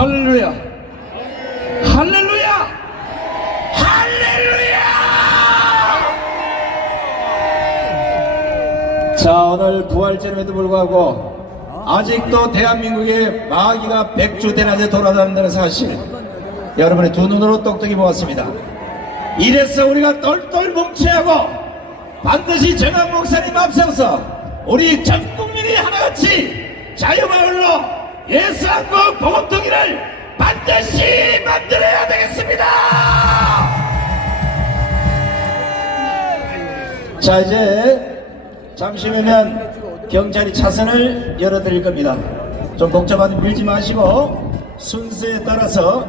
할렐루야, 할렐루야, 할렐루야. 자, 오늘 부활절임에도 불구하고 아직도 대한민국의 마귀가 백주대낮에 돌아다닌다는 사실, 여러분의 두 눈으로 똑똑히 보았습니다. 이래서 우리가 똘똘 뭉치하고 반드시 정한 목사님 앞세워서 우리 전 국민이 하나같이 자유마을로 예수한국 복음통일을 반드시 만들어야 되겠습니다. 자, 이제 잠시 후면 경찰이 차선을 열어드릴 겁니다. 좀 복잡한 밀지 마시고 순서에 따라서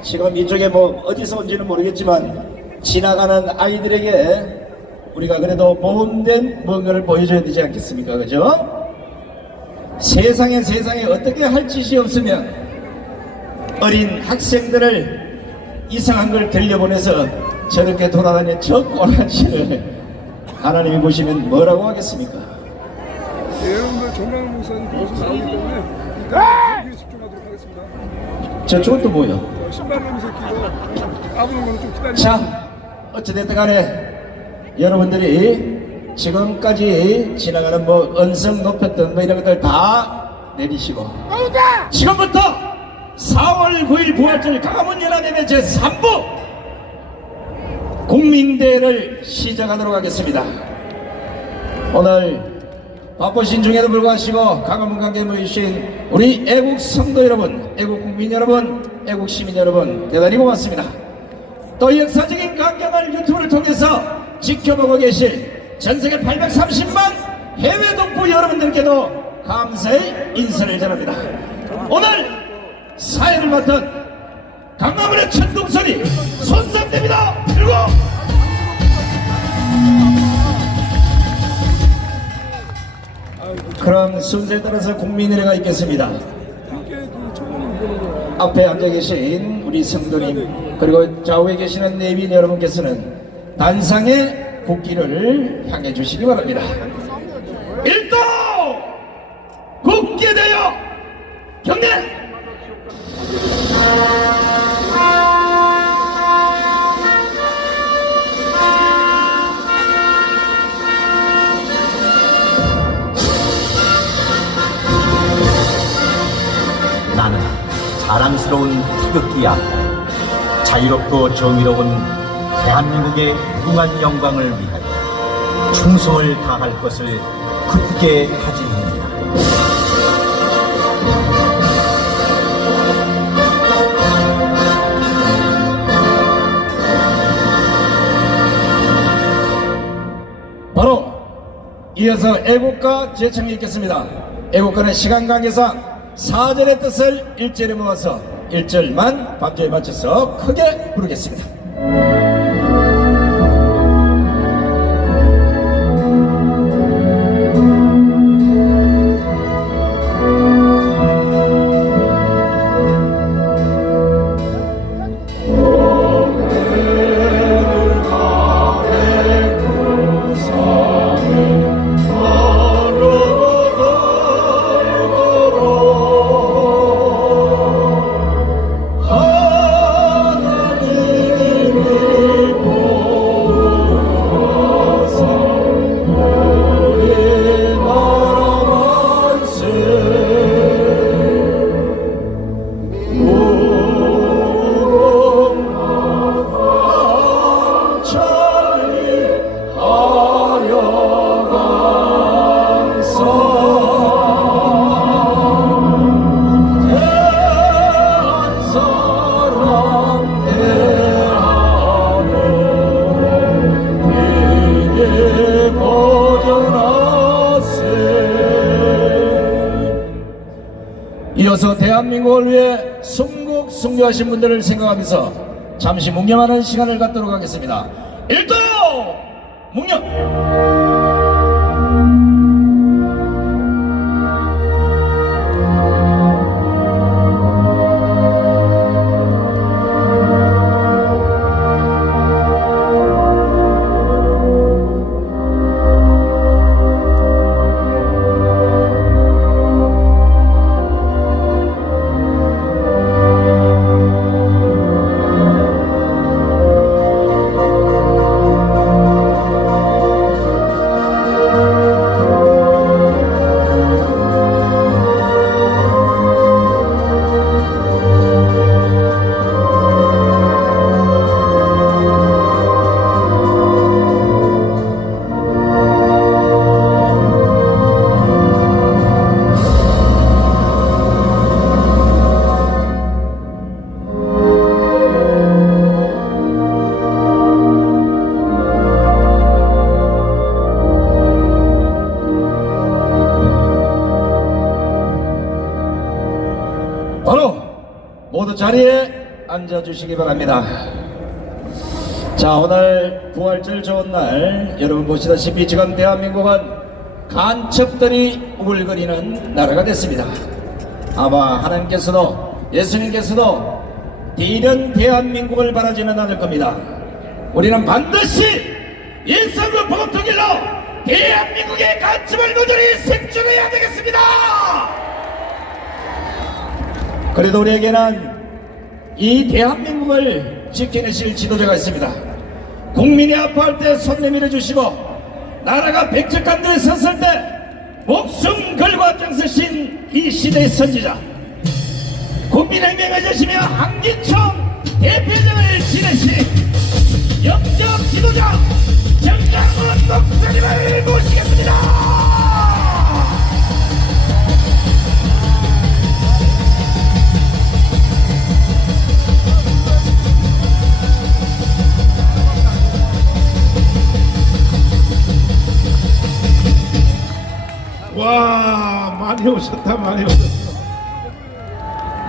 지금 이쪽에 뭐 어디서 온지는 모르겠지만 지나가는 아이들에게 우리가 그래도 보험된 뭔가를 보여줘야 되지 않겠습니까? 그죠? 세상에 어떻게 할 짓이 없으면 어린 학생들을 이상한 걸 들려보내서 저렇게 돌아다니는 저 꼴한치를 하나님이 보시면 뭐라고 하겠습니까? 여러분들 정강 목사님 거기서 나오기 때문에 일단 여기에 집중하도록 하겠습니다. 저쪽은 또 뭐예요? 신발놈 새끼가 까부는 거는 좀 기다리고. 자, 어찌됐든 간에 여러분들이 지금까지 지나가는 뭐 언성 높였던 뭐 이런 것들 다 내리시고 지금부터 4월 9일 부활절 강화문 연합회의 제3부 국민대회를 시작하도록 하겠습니다. 오늘 바쁘신 중에도 불구하고 강화문 관계에 모이신 우리 애국 성도 여러분, 애국 국민 여러분, 애국 시민 여러분 대단히 고맙습니다. 또 역사적인 강경을 유튜브를 통해서 지켜보고 계신 전세계 830만 해외 동포 여러분들께도 감사의 인사를 전합니다. 오늘 사회를 맡은 강화문의 천둥소리 손상됩니다. 그리고 그럼 순서에 따라서 국민의례가 있겠습니다. 앞에 앉아 계신 우리 성도님 그리고 좌우에 계시는 내빈 여러분께서는 단상의 국기를 향해 주시기 바랍니다. 일도 굳게 되어 경례. 나는 자랑스러운 태극기 앞에 자유롭고 정의로운 대한민국의 무궁한 영광을 위하여 충성을 다할 것을 굳게 다짐합니다. 바로 이어서 애국가 제청이 있겠습니다. 애국가는 시간 관계상 4절의 뜻을 1절에 모아서 1절만 반주에 맞춰서 크게 부르겠습니다. 이어서 대한민국을 위해 순국순교하신 분들을 생각하면서 잠시 묵념하는 시간을 갖도록 하겠습니다. 일도 묵념. 모두 자리에 앉아주시기 바랍니다. 자, 오늘 부활절 좋은 날, 여러분 보시다시피 지금 대한민국은 간첩들이 우글거리는 나라가 됐습니다. 아마 하나님께서도 예수님께서도 이런 대한민국을 바라지는 않을 겁니다. 우리는 반드시 일상을 보급통 길로 대한민국의 간첩을 모조리 색출해야 되겠습니다. 그래도 우리에게는 이 대한민국을 지켜내실 지도자가 있습니다. 국민이 아파할 때 손 내밀어 주시고 나라가 백척한 데에 섰을 때 목숨 걸고 앞장서신 이 시대의 선지자, 국민의 명예 되시며 한기총 대표장을 지내신 영적 지도자 정강훈 목사님을 모시겠습니다. 와, 많이 오셨다, 많이 오셨다.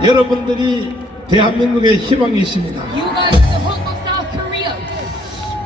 여러분들이 대한민국의 희망이십니다. You guys are the hope of South Korea.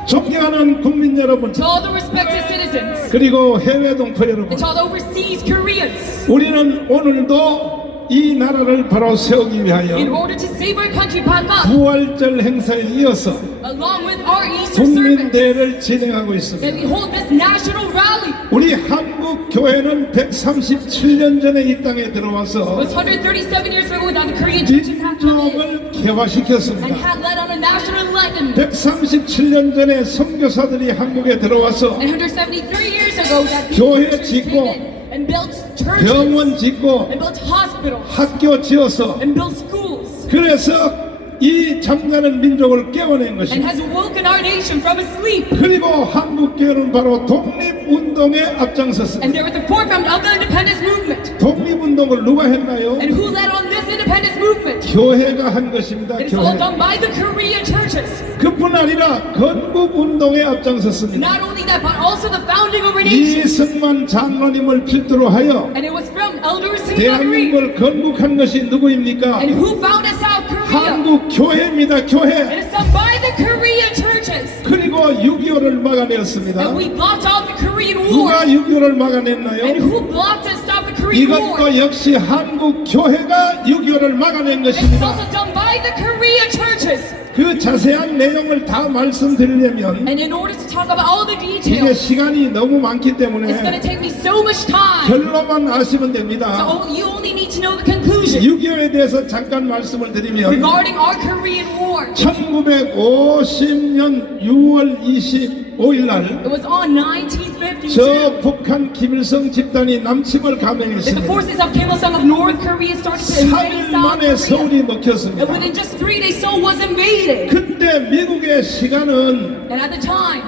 존경하는 국민 여러분, To all the respected citizens, 그리고 해외 동포 여러분, and to all the overseas Koreans, 우리는 오늘도 이 나라를 바로 세우기 in 위하여 order to save our country back up, 부활절 행사에 이어서 along with our Easter service, 국민대회를 진행하고 and 있습니다. we hold this national rally. 우리 한국 교회는 137년 전에 이 땅에 It 들어와서 was 137 years ago that the Korean churches had come in 민족을 and 개화시켰습니다. had led on a national enlightenment. 137년 전에 선교사들이 한국에 들어와서 And 173 years ago that the 교회 churches 짓고, came in and built churches, 병원 짓고 and built hospitals, 학교 지어서 and built schools, 그래서 이 잠자는 민족을 깨워낸 and 것입니다. has awoken our nation from its sleep. 그리고 한국교회는 바로 독립운동에 앞장섰습니다. And they were at the forefront of the independence movement. 독립운동을 누가 했나요? And who led on this independence movement? 교회가 한 것입니다. It is all 교회. done by the Korean churches. 그뿐 아니라 건국운동에 앞장섰습니다. Not only that, but also the founding of our nation. 이승만 장로님을 필두로 하여 And it was from Elder Singh 대한민국을 건국한 것이 누구입니까? And who founded South Korea? 한국 교회입니다. It 교회. is done by the Korean churches. 그리고 6.25를 막아냈습니다. And we blocked out the Korean 누가 War. 6.25를 And 막아냈나요? who blocked and stopped the Korean War? 이것도 역시 한국 교회가 6.25를 막아낸 It's 것입니다. also done by the Korean churches. 그 자세한 내용을 다 말씀드리려면 And in order to talk about all the 이게 details, 시간이 너무 많기 it's going to 때문에 take me so much time. 결론만 아시면 So 됩니다. you only need to know the conclusion 6.25에 대해서 잠깐 말씀을 드리면 regarding our Korean War. 1950년 6월 25일 날 It was on 1952 저 북한 김일성 집단이 남침을 that the 감행했습니다. forces of Kim Il-sung of North Korea started to invade 3일 South 만에 Korea. 서울이 And 먹혔습니다. within just 3 days, Seoul was invaded. 그때 미국의 시간은 And at the time,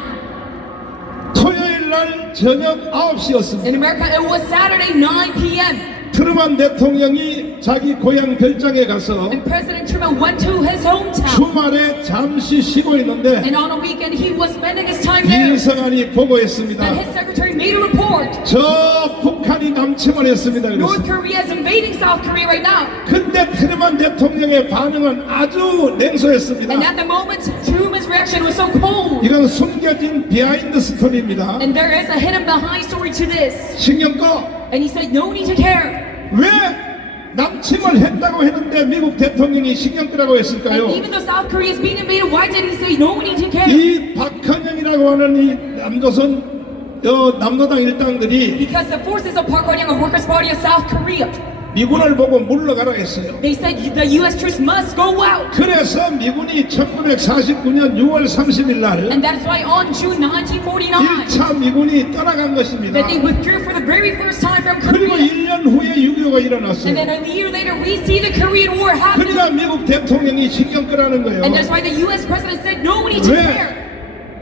토요일 날 저녁 9시였습니다. in America, it was Saturday 9 p.m. 트루만 대통령이 자기 고향 별장에 가서 And President Truman went to his hometown. 주말에 잠시 쉬고 있는데 And on a weekend, he was spending his time there. 비서관이 보고했습니다. And his secretary made a report. 저 북한이 남침을 했습니다. North 그래서 Korea is invading South Korea right now. 근데 트루만 대통령의 반응은 아주 냉소했습니다. And at the moment, Truman's reaction was so cold. 이건 숨겨진 비하인드 스토리입니다. And there is a hidden behind story to this. 신경 꺼. And he said, no need to care. 왜 남침을 했다고 했는데 미국 대통령이 신경 끄라고 And 했을까요? even though South Korea is being invaded, why did he say no need to care? 이 박헌영이라고 하는 이 남조선 남노당 일당들이 Because the forces of Park Geun-hye of Workers' Party of South Korea, 미군을 보고 물러가라 했어요. they said the U.S. troops must go out. 그래서 미군이 1949년 6월 30일 날 And that is why on June 1949, 1차 미군이 떠나간 것입니다. that they withdrew for the very first time from 그리고 Korea. 1년 후에 6.25가 And 일어났어요. then a year later, we see the Korean War happening. 그러니까 미국 대통령이 신경 끄라는 거예요. And that's why the U.S. president said no need to care. 왜?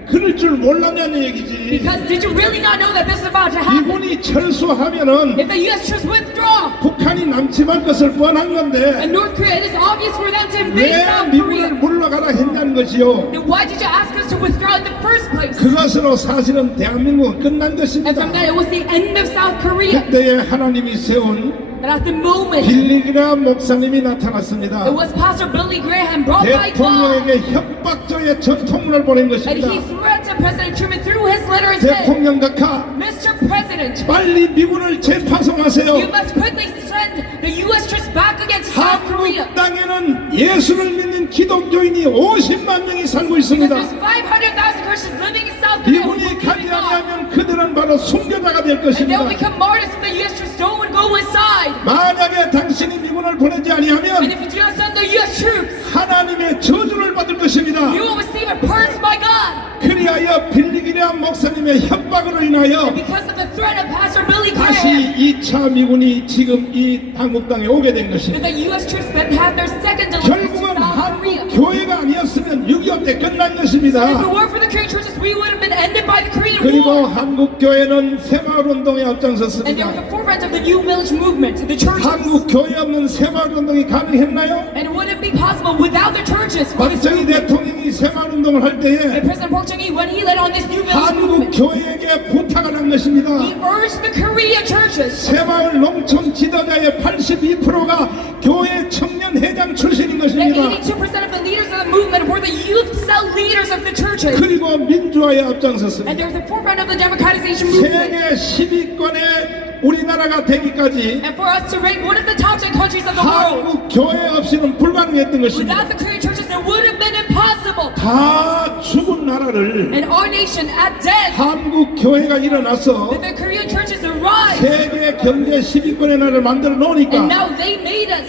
그럴 줄 몰랐냐는 얘기지. Because did you really not know that this is about to happen? 미군이 철수하면은 If the U.S. troops withdraw, 북한이 남침할 것을 뻔한 건데 and North Korea, it is obvious for them to invade 왜 South 미군을 Korea. 물러가라 했냐는 것이요. Then why did you ask us to withdraw in the first place? 그것으로 사실은 대한민국은 끝난 And 것입니다. from that, it was the end of South Korea. 그때에 하나님이 세운 But at the moment, 빌리그람 목사님이 it 나타났습니다. was Pastor Billy Graham brought by God. 대통령에게 협박조의 전통문을 보낸 And 것입니다. he threatened President Truman through his letter and said, 대통령 각하, Mr. President, 빨리 미군을 you 재파송하세요. must quickly send the U.S. troops back against South Korea. 한국 땅에는 예수를 믿는 기독교인이 50만 명이 살고 Because 있습니다. there's 500,000 Christians living in South Korea who 미군이 believe 가지 in God. 아니하면 그들은 바로 순교자가 될 And they'll 것입니다. become martyrs if the U.S. troops don't go inside. 만약에 당신이 미군을 보내지 And 아니하면 if you do not send the U.S. troops, 하나님의 저주를 받을 것입니다. you will receive a curse by God. 그리하여 빌리기람 목사님의 협박으로 인하여 Because of the threat of Pastor Billy 다시 Graham, 2차 미군이 지금 이 한국 땅에 오게 된 것입니다. the U.S. troops that had their second deliverance to 결국은 South Korea. 한국 교회가 아니었으면 6.25 때 끝난 If it 것입니다. weren't for the Korean churches, we would have been ended by the Korean 그리고 War. 한국 교회는 새마을 운동에 And they were 앞장섰습니다. the forefront of the New Village movement, the churches. 한국 교회 없는 새마을 운동이 가능했나요? And would it be possible without the churches for this 박정희 movement? 대통령이 새마을 운동을 할 때에 And President Park Chung-hee, when he led on this New Village 한국 movement, 교회에게 부탁을 한 것입니다. he urged the Korean churches. 새마을 농촌 지도자의 82%가 교회 청년 회장 출신인 That 것입니다. 82% of the leaders of the movement were the youth cell leaders of the churches. 그리고 민주화에 And 앞장섰습니다. they're the forefront of the democratization movement. 세계 10위권의 우리나라가 되기까지 And for us to rank one of the top 10 countries of the world, 한국 교회 없이는 불가능했던 것입니다. without the Korean churches, it would have been impossible. 다 죽은 나라를 And our nation at death, 한국 교회가 일어나서 that the Korean churches arise. 세계 경제 10위권의 나라를 만들어 And 놓으니까 now they made us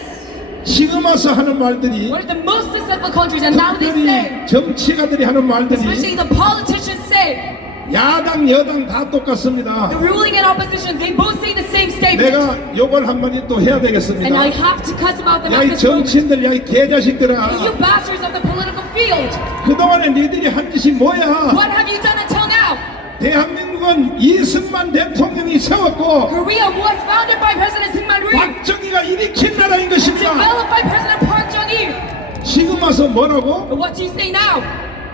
지금 와서 하는 말들이 one of the most successful countries. And now they say, 특별히 정치가들이 하는 말들이 especially the politicians say, 야당 여당 다 똑같습니다. the ruling and opposition, they both say the same statement. 내가 요걸 한마디 또 해야 And I 되겠습니다. have to cuss about them 야 at 이 this moment. 정치인들 야 이 You 개자식들아, bastards of the political field, 그동안에 니들이 한 짓이 뭐야? what have you done until now? 대한민국은 이승만 대통령이 세웠고 Korea was founded by President Syngman Rhee, 박정희가 일으킨 나라인 것입니다. developed by President Park Chung-hee. 지금 와서 뭐라고? But what do you say now?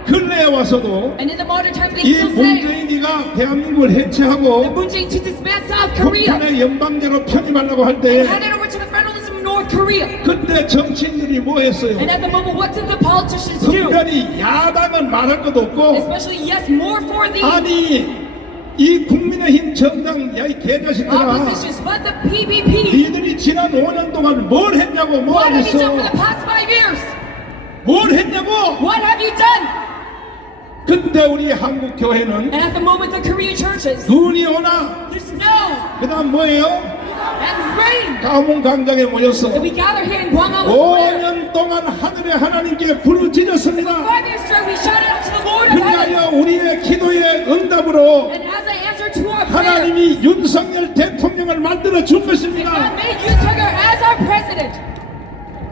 근래에 와서도 And in the modern times, they 이 still say 문재인이가 대한민국을 that 해체하고 Moon Jae-in to disband South Korea 북한의 연방제로 편입하려고 할 and 때에 hand it over to the federalism of North Korea. 그때 정치인들이 뭐 했어요? And at the moment, what did the politicians do? 특별히 야당은 말할 것도 없고 Especially, yes, more for the 아니 이 국민의힘 정당 야 이 개자식들아, oppositions, but the PPP. 니들이 지난 5년 동안 뭘 했냐고, 뭐 What 안 have you done for 했어? the past 5 years? 뭘 했냐고. What have you done? 그때 우리 한국 교회는 And at the moment, the Korean churches, 눈이 오나 there's snow 그 다음 뭐예요? and rain. 가문 광장에 모였어. And we gather here in Gwanghwa Square. 5년 동안 하늘의 하나님께 부르짖었습니다. 5 years straight, we shouted out to the Lord of heaven. 그리하여 우리의 기도의 응답으로 And as an answer to our prayer, 하나님이 윤석열 대통령을 만들어 준 것입니다. God made Yoon Suk-yeol as our president.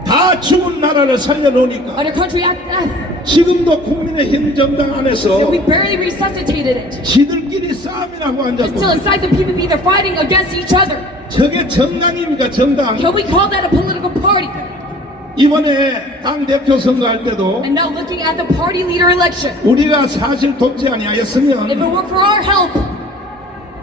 다 죽은 나라를 살려놓으니까 On a country at death, 지금도 국민의힘 정당 안에서 that we barely resuscitated it. 지들끼리 싸움이라고 Still 앉았고, inside the PPP, they're fighting against each other. 저게 정당입니까? 정당. Can we call that a political party? 이번에 당 대표 선거할 때도 And now looking at the party leader election, 우리가 사실 돕지 if it 아니하였으면 weren't for our help,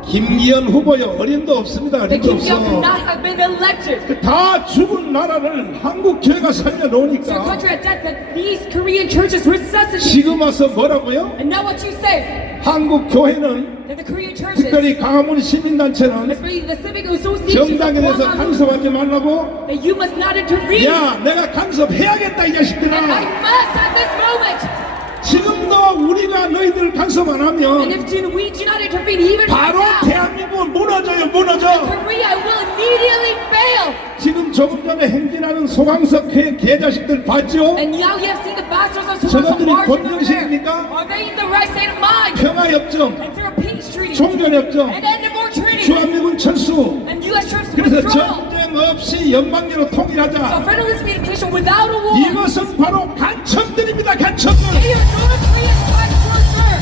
김기현 후보요 어림도 없습니다. the 어림도 Kim Jong could 없어. not have been elected. 다 죽은 나라를 한국 교회가 So a 살려놓으니까 country at death that these Korean churches resuscitate. 지금 와서 뭐라고요? And now what you say, 한국 교회는 that the Korean churches, 특별히 강화문 시민단체는 especially the civic associations of 정당에 대해서 Gwanghwa, 간섭하지 말라고. that you must not intervene. 야, 내가 간섭해야겠다 이 And I 자식들아. must at this moment. 지금도 우리가 너희들 간섭 안 And 하면 if we do not intervene even right 바로 now, 대한민국은 무너져요, 무너져. Korea will immediately fail. 지금 조금 전에 행진하는 소강석 개자식들 봤죠? And now you have seen the bastards of 저것들이 March over there. 본정신입니까? Are they in the right state of mind? 평화협정, And through a peace treaty, 종전협정, and end of war treaty, 주한미군 철수. and U.S. troops 그래서 withdraw. 전쟁 없이 연방제로 So 통일하자. federalist communication without a war. 이것은 바로 간첩들입니다, 간첩들. They are North Korean spy torture.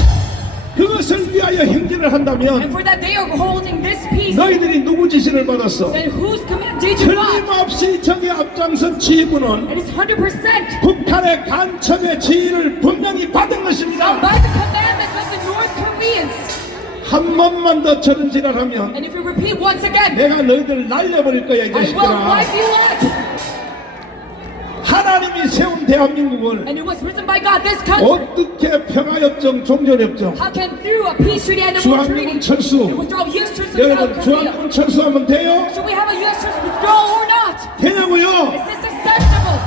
그것을 위하여 행진을 And 한다면 for that they are holding this peace. 너희들이 누구 지시를 받았어? Then whose command did you not? 틀림없이 적의 앞장선 지휘부는 It is 100% 북한의 간첩의 지휘를 분명히 받은 것입니다. by the commandments of the North Koreans. 한 번만 더 저런 지랄하면 And if you repeat once again, 내가 너희들 날려버릴 거야 이 I will 자식들아. wipe you out. 하나님이 세운 대한민국을 And it was written by God, this country. 어떻게 평화협정, 종전협정, How can through a peace treaty and a war 주한미군 treaty 철수, and withdraw U.S. troops from South 여러분 Korea? 주한미군 철수하면 돼요? Should we have a U.S. troops withdrawal or not? 되냐고요? Is this acceptable?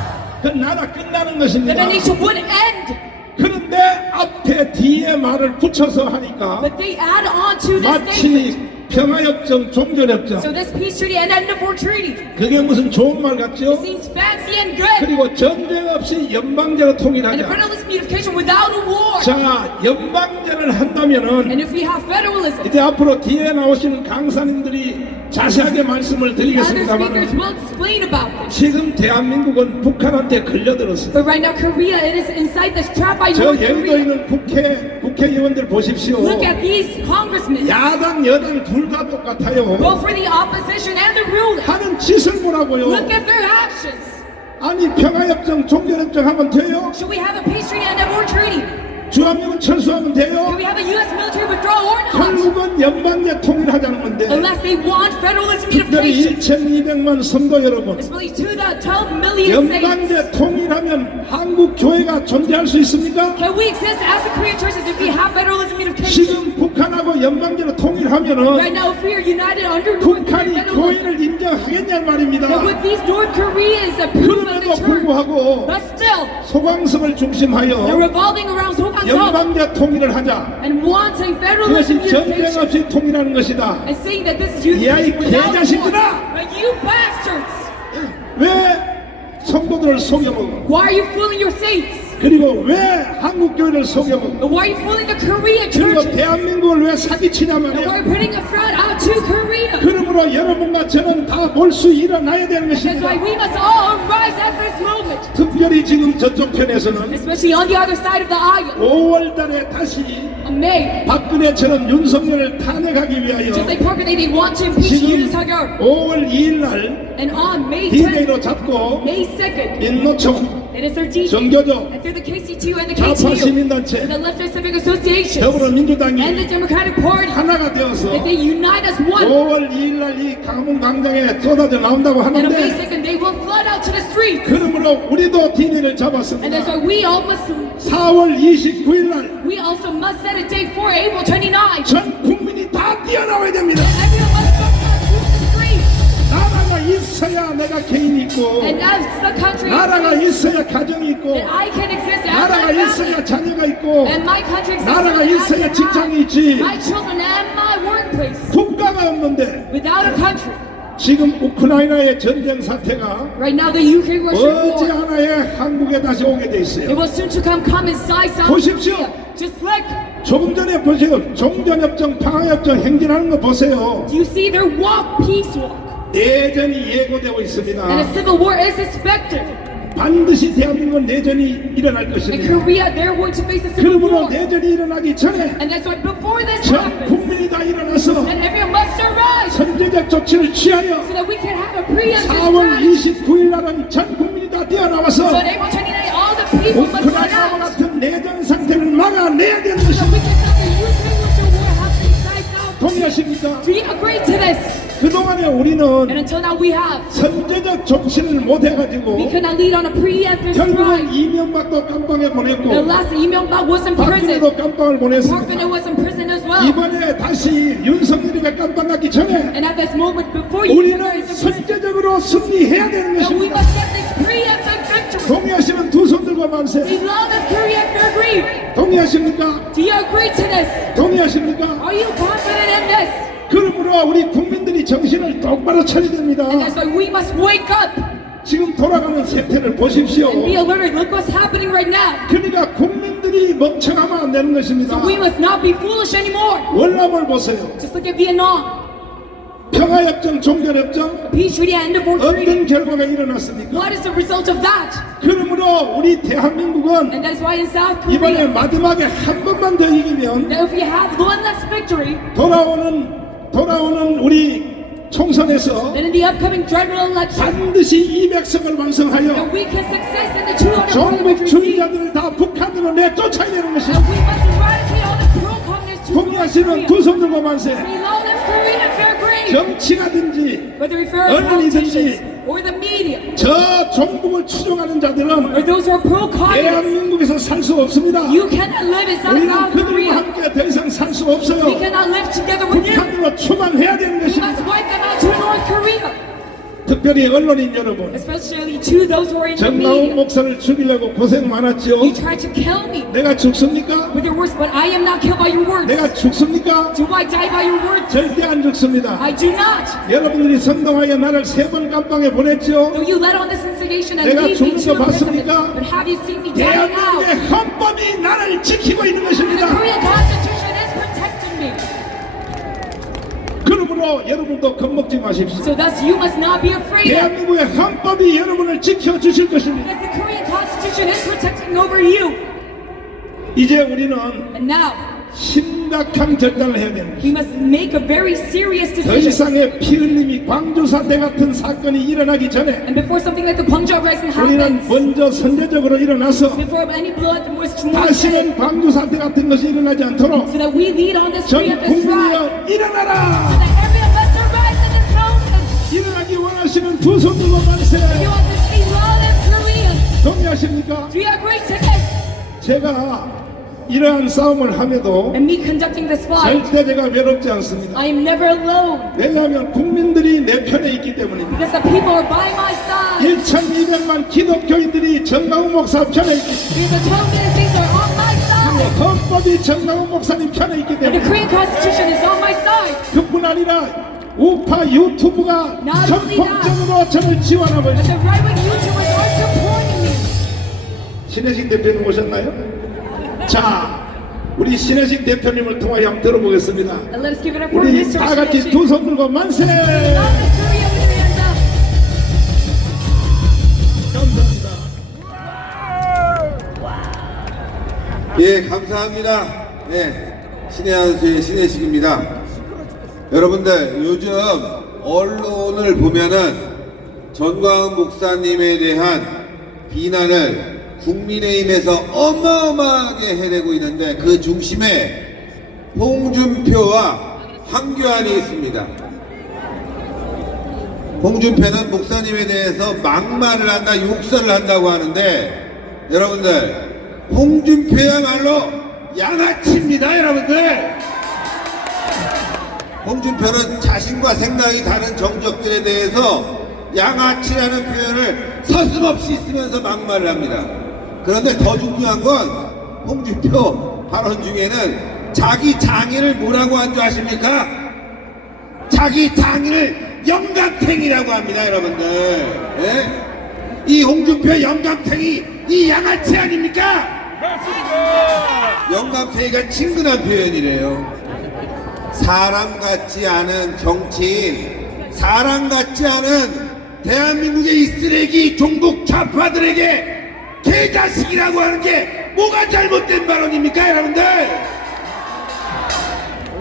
그 나라 끝나는 That 것입니다. the nation would end. 그런데 앞에 뒤에 말을 붙여서 하니까 But they add on to this statement. 마치 평화협정, 종전협정, So this peace treaty and end of war treaty 그게 무슨 좋은 말 같죠? seems fancy and good. 그리고 전쟁 없이 연방제로 And a 통일하자. federalist unification without a war. 자, 연방제를 한다면은 And if we have federalism, 이제 앞으로 뒤에 나오시는 강사님들이 자세하게 말씀을 the other speakers 드리겠습니다만 will explain about this. 지금 대한민국은 북한한테 걸려들었어요. But right now, Korea, it is inside this trap by 저 North 여의도에 Korea. 있는 국회의원들 보십시오. Look at these congressmen. 야당, 여당 둘 다 똑같아요. Both for the opposition and the ruler. 하는 짓을 보라고요. Look at their actions. 아니 평화협정, 종전협정 하면 돼요? Should we have a peace treaty and a war treaty? 주한미군 철수하면 Can 돼요? we have a U.S. military withdrawal or not? 결국은 연방제 통일하자는 건데 Unless they want federalism 특별히 unification. 1200만 성도 여러분, Especially to the 12 million saints. 연방제 통일하면 한국 교회가 존재할 수 있습니까? Can we exist as the Korean churches if we have federalism unification? 지금 북한하고 연방제로 통일하면은 Right now, if we are united under North 북한이 Korean federalism, 교회를 인정하겠냐는 말입니다. then would these North Koreans approve of 그럼에도 the church? 불구하고 But still, 소강성을 they're 중심하여 revolving around Sogang-song 연방제 통일을 하자. and wanting federalism 그것이 전쟁 unification 없이 통일하는 것이다. and saying that this is 야, 이 unification without war. 개자식들아! But you bastards, 왜 성도들을 속여먹어? why are you fooling your saints? 그리고 왜 한국 교회를 속여먹어? And why are you fooling the Korean 그리고 churches? 대한민국을 왜 사기치냐 And why are 말이야. you putting a front out to Korea? 그러므로 여러분과 저는 다 볼 수 일어나야 되는 That's why 것입니다. we must all rise at this moment, 특별히 지금 저쪽 편에서는 especially on the other side of the aisle. 5월 달에 다시 On May, 박근혜처럼 윤석열을 탄핵하기 위하여 just like Park and they want to impeach 지금 Yoon Suk-yeol. 5월 2일 날 And on May 10th, 디데이로 잡고 May 2nd, 민노총, it is our teaching. 정교조, And through the KC2 and the 좌파 KTU, 시민단체, and the Leftist Civic Association, and 더불어민주당이 the Democratic Party, 하나가 되어서 that they unite as one. 5월 2일 날 이 강문 광장에 쏟아져 나온다고 And on May 하는데 2nd, they will flood out to the streets. 그러므로 우리도 디데이를 And that's 잡았습니다. why we all must, 4월 29일 날 we also must set a date for April 29th. 전 국민이 다 뛰어나와야 됩니다. Everyone must come out to the streets. 나라가 있어야 내가 개인이 있고 And as the country 나라가 exists, 있어야 가정이 있고 that I can exist as 나라가 my 있어야 family. 자녀가 있고 And my country exists 나라가 as 있어야 I 직장이 have 있지. my children and my workplace. 국가가 없는데 Without a country, 지금 우크라이나의 전쟁 사태가 right now the Ukraine-Russia war, 어지않아에 한국에 다시 오게 돼 it 있어요. will soon to come inside South 보십시오. Korea. Just like, 조금 전에 보세요. 종전협정, 평화협정 행진하는 거 보세요. do you see their walk, peace walk? 내전이 예고되고 있습니다. And a civil war is expected. 반드시 대한민국은 내전이 일어날 In 것입니다. Korea, they're going to face a civil 그러므로 war. 내전이 일어나기 전에 And that's why before this 전 happens, 국민이 다 일어나서 and everyone must arise 선제적 조치를 취하여 so that we can have a preemptive 4월 strategy. 29일 날은 전 국민이 다 So 뛰어나와서 on April 29th, all the people must run 우크라이나와 out 같은 내전 상태를 막아내야 되는 so we 것입니다. can stop the Ukraine-Russia war happening inside South Korea. 동의하십니까? Do you agree to this? 그동안에 And 우리는 until now, we have. 선제적 조치를 We 못해가지고 could not lead on a preemptive 결국은 strike. 이명박도 깜빵에 The 보냈고 last Lee Myung-bak was in prison. 박근혜도 깜빵을 Park 보냈습니다. Geun-hye was in prison as well. 이번에 다시 윤석열이가 깜빵 갔기 전에 And at this moment, before you 우리는 is in prison, 선제적으로 승리해야 되는 then we 것입니다. must get this preemptive victory. 동의하시면 두 손 들고 We 만세. love this preemptive agree. 동의하십니까? Do you agree to this? 동의하십니까? Are you confident in this? 그러므로 우리 국민들이 정신을 똑바로 차려야 됩니다. And that's why we must wake up 지금 돌아가는 세태를 보십시오. and be alert. Look what's happening right now. 그러니까 국민들이 멍청하면 안 되는 것입니다. So we must not be foolish anymore. 월남을 보세요. Just look at Vietnam. 평화협정, 종전협정 Peace treaty and the war treaty. 어떤 결과가 일어났습니까? What is the result of that? 그러므로 우리 대한민국은 And that's why in South 이번에 Korea, 마지막에 한 번만 더 이기면 that if we have one less victory, 돌아오는 우리 총선에서 then in the upcoming general election, 반드시 200석을 완성하여 that we can success in the 200 종북 parliamentary seats. 주의자들을 다 북한으로 내쫓아야 되는 것입니다. And we must eradicate all the pro-communist 동의하십니까? 동의하시는 두 손 들고 만세. Say loud and Korea, fair grade. 정치가든지 Whether you refer to 언론이든지 politicians or the media 저 종북을 추종하는 자들은 or those who are pro-communist, 대한민국에서 살 수 없습니다. you cannot live in South 우리는 South 그들과 Korea. 함께 더 이상 살 수 We 없어요. cannot live together with you. 북한으로 추방해야 되는 We 것입니다. must wipe them out to North Korea, 특별히 언론인 여러분, especially to those who are in the 정나훈 media. 목사를 죽이려고 고생 많았죠. You tried to kill me 내가 죽습니까? with your words, but I am not killed by your words. 내가 죽습니까? Do I die by your words? 절대 안 죽습니다. I do not. 여러분들이 선동하여 나를 3번 감방에 보냈죠. Though you let on this instigation and 내가 lead me 죽는 to 거 imprisonment, 봤습니까? but have you seen me dying out? 대한민국의 헌법이 나를 지키고 있는 The 것입니다. Korean Constitution is protecting me. 그러므로 여러분도 겁먹지 마십시오. So thus you must not be afraid of. 대한민국의 헌법이 여러분을 지켜주실 것입니다. Because the Korean Constitution is protecting over you. 이제 우리는 And now 심각한 결단을 해야 되는 것입니다. we must make a very serious 더 decision. 이상의 피 흘림이 광주 사태 같은 사건이 일어나기 전에 And before something like the Gwangju uprising 우리는 happens, 먼저 선제적으로 일어나서 before any blood was shed, 다시는 광주 사태 같은 것이 일어나지 않도록 so that we lead on this 전 free of this tribe, 국민이여 so 일어나라! that every of us survives in this moment. 일어나기 원하시는 두 손 들고 만세! You want to see love in Korea? 동의하십니까? Do you agree to this? 제가 이러한 싸움을 함에도 And me conducting this fight, 절대 제가 외롭지 않습니다. I am never alone. 왜냐하면 국민들이 내 편에 있기 때문입니다. Because the people are by my side. 1200만 기독교인들이 정강훈 목사 편에 있기 때문에 Because the 12 dynasties are on my side. 헌법이 정강훈 목사님 편에 있기 And the 때문에 Korean Constitution is on my side. 그뿐 아니라 우파 유튜브가 Not only 전폭적으로 저를 지원하고 But 있습니다. the right-wing YouTubers are supporting me. 신혜식 대표님 오셨나요? 자, 우리 신혜식 대표님을 통하여 한번 들어보겠습니다. And let us give it up for 우리 Mr. 다 같이 Shinji. 두 손 들고 만세! Love in Korea with your hands up. 예, 감사합니다. 네, 신의 한수의 신혜식입니다. 여러분들, 요즘 언론을 보면은 전광훈 목사님에 대한 비난을 국민의힘에서 어마어마하게 해내고 있는데 그 중심에 홍준표와 황교안이 있습니다. 홍준표는 목사님에 대해서 막말을 한다, 욕설을 한다고 하는데 여러분들, 홍준표야말로 양아치입니다, 여러분들. 홍준표는 자신과 생각이 다른 정적들에 대해서 양아치라는 표현을 서슴없이 쓰면서 막말을 합니다. 그런데 더 중요한 건 홍준표 발언 중에는 자기 장인을 뭐라고 한 줄 아십니까? 자기 장인을 영감탱이라고 합니다, 여러분들. 예? 이 홍준표 영감탱이 이 양아치 아닙니까? 영감탱이가 친근한 표현이래요. 사람 같지 않은 정치인, 사람 같지 않은 대한민국의 이 쓰레기 종북 좌파들에게 개자식이라고 하는 게 뭐가 잘못된 발언입니까, 여러분들?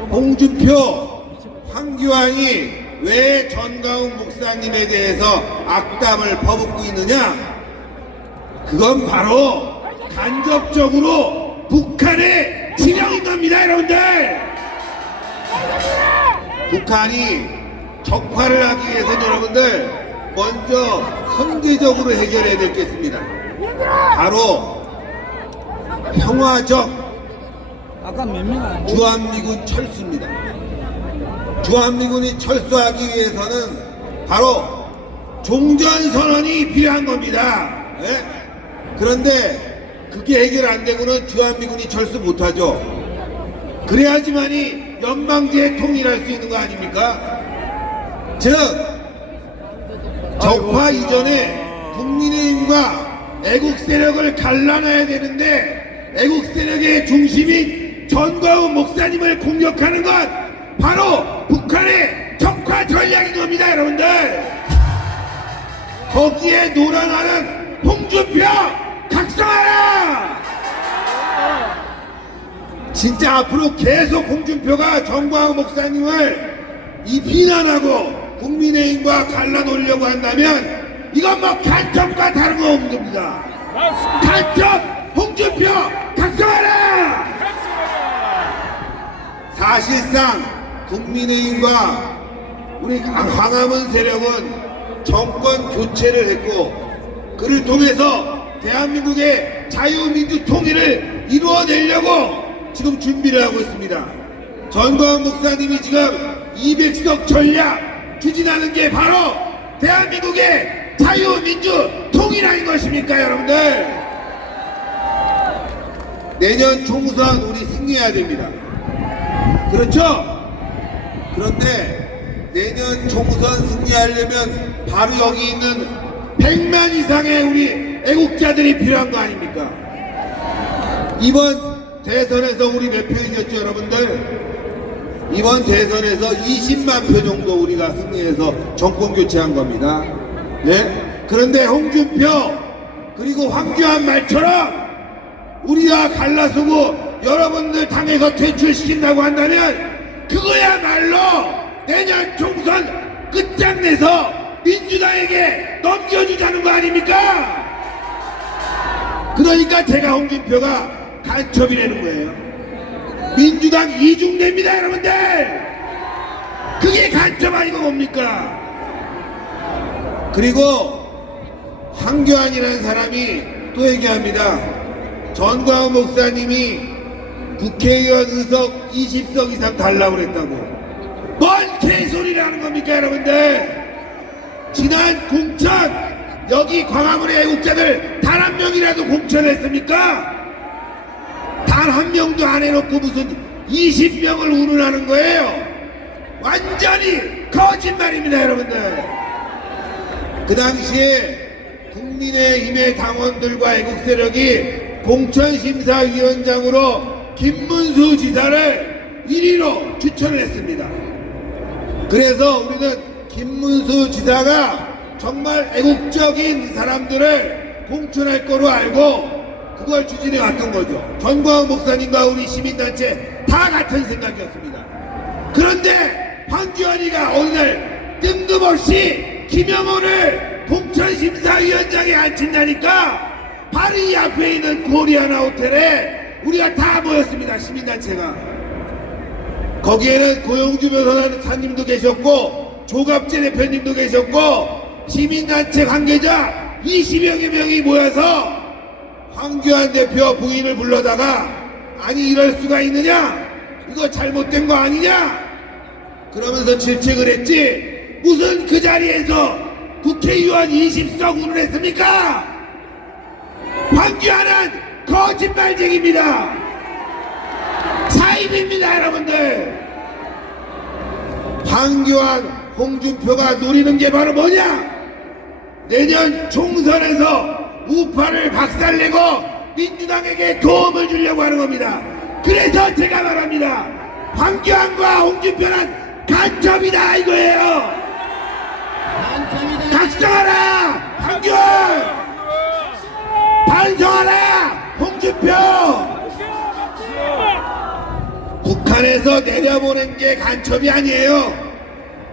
홍준표, 황교안이 왜 전광훈 목사님에 대해서 악담을 퍼붓고 있느냐? 그건 바로 간접적으로 북한의 지령인 겁니다, 여러분들. 북한이 적화를 하기 위해서는 여러분들 먼저 선제적으로 해결해야 될 게 있습니다. 바로 평화적 주한미군 철수입니다. 주한미군이 철수하기 위해서는 바로 종전선언이 필요한 겁니다. 예? 그런데 그게 해결 안 되고는 주한미군이 철수 못하죠. 그래야지만이 연방제에 통일할 수 있는 거 아닙니까? 즉 적화 이전에 국민의힘과 애국 세력을 갈라놔야 되는데 애국 세력의 중심인 전광훈 목사님을 공격하는 건 바로 북한의 적화 전략인 겁니다, 여러분들. 거기에 놀아나는 홍준표 각성하라! 진짜 앞으로 계속 홍준표가 전광훈 목사님을 이 비난하고 국민의힘과 갈라놓으려고 한다면 이건 뭐 간첩과 다른 거 없는 겁니다. 간첩 홍준표 각성하라! 사실상 국민의힘과 우리 광화문 세력은 정권 교체를 했고 그를 통해서 대한민국의 자유민주 통일을 이루어내려고 지금 준비를 하고 있습니다. 전광훈 목사님이 지금 200석 전략 추진하는 게 바로 대한민국의 자유민주 통일인 것입니까, 여러분들? 내년 총선 우리 승리해야 됩니다. 그렇죠? 그런데 내년 총선 승리하려면 바로 여기 있는 100만 이상의 우리 애국자들이 필요한 거 아닙니까? 이번 대선에서 우리 몇 표 이겼죠, 여러분들? 이번 대선에서 20만 표 정도 우리가 승리해서 정권 교체한 겁니다. 예? 그런데 홍준표 그리고 황교안 말처럼 우리가 갈라서고 여러분들 당에서 퇴출시킨다고 한다면 그거야말로 내년 총선 끝장내서 민주당에게 넘겨주자는 거 아닙니까? 그러니까 제가 홍준표가 간첩이라는 거예요. 민주당 이중대입니다, 여러분들. 그게 간첩 아니고 뭡니까? 그리고 황교안이라는 사람이 또 얘기합니다. 전광훈 목사님이 국회의원 의석 20석 이상 달라고 그랬다고. 뭔 개소리라는 겁니까, 여러분들? 지난 공천 여기 광화문의 애국자들 단 한 명이라도 공천을 했습니까? 단 한 명도 안 해놓고 무슨 20명을 운운하는 거예요. 완전히 거짓말입니다, 여러분들. 그 당시에 국민의힘의 당원들과 애국세력이 공천심사위원장으로 김문수 지사를 1위로 추천을 했습니다. 그래서 우리는 김문수 지사가 정말 애국적인 사람들을 공천할 거로 알고 그걸 추진해 왔던 거죠. 전광훈 목사님과 우리 시민단체 다 같은 생각이었습니다. 그런데 황교안이가 어느 날 뜬금없이 김영호를 공천심사위원장에 앉힌다니까 바로 이 앞에 있는 코리아나 호텔에 우리가 다 모였습니다. 시민단체가. 거기에는 고용주 변호사님도 계셨고 조갑재 대표님도 계셨고 시민단체 관계자 20여 명이 모여서 황교안 대표 부인을 불러다가 아니 이럴 수가 있느냐, 이거 잘못된 거 아니냐 그러면서 질책을 했지 무슨 그 자리에서 국회의원 20석 운운했습니까? 황교안은 거짓말쟁입니다. 사입입니다, 여러분들. 황교안, 홍준표가 노리는 게 바로 뭐냐? 내년 총선에서 우파를 박살내고 민주당에게 도움을 주려고 하는 겁니다. 그래서 제가 말합니다. 황교안과 홍준표는 간첩이다 이거예요. 각성하라 황교안, 반성하라 홍준표. 북한에서 내려보낸 게 간첩이 아니에요.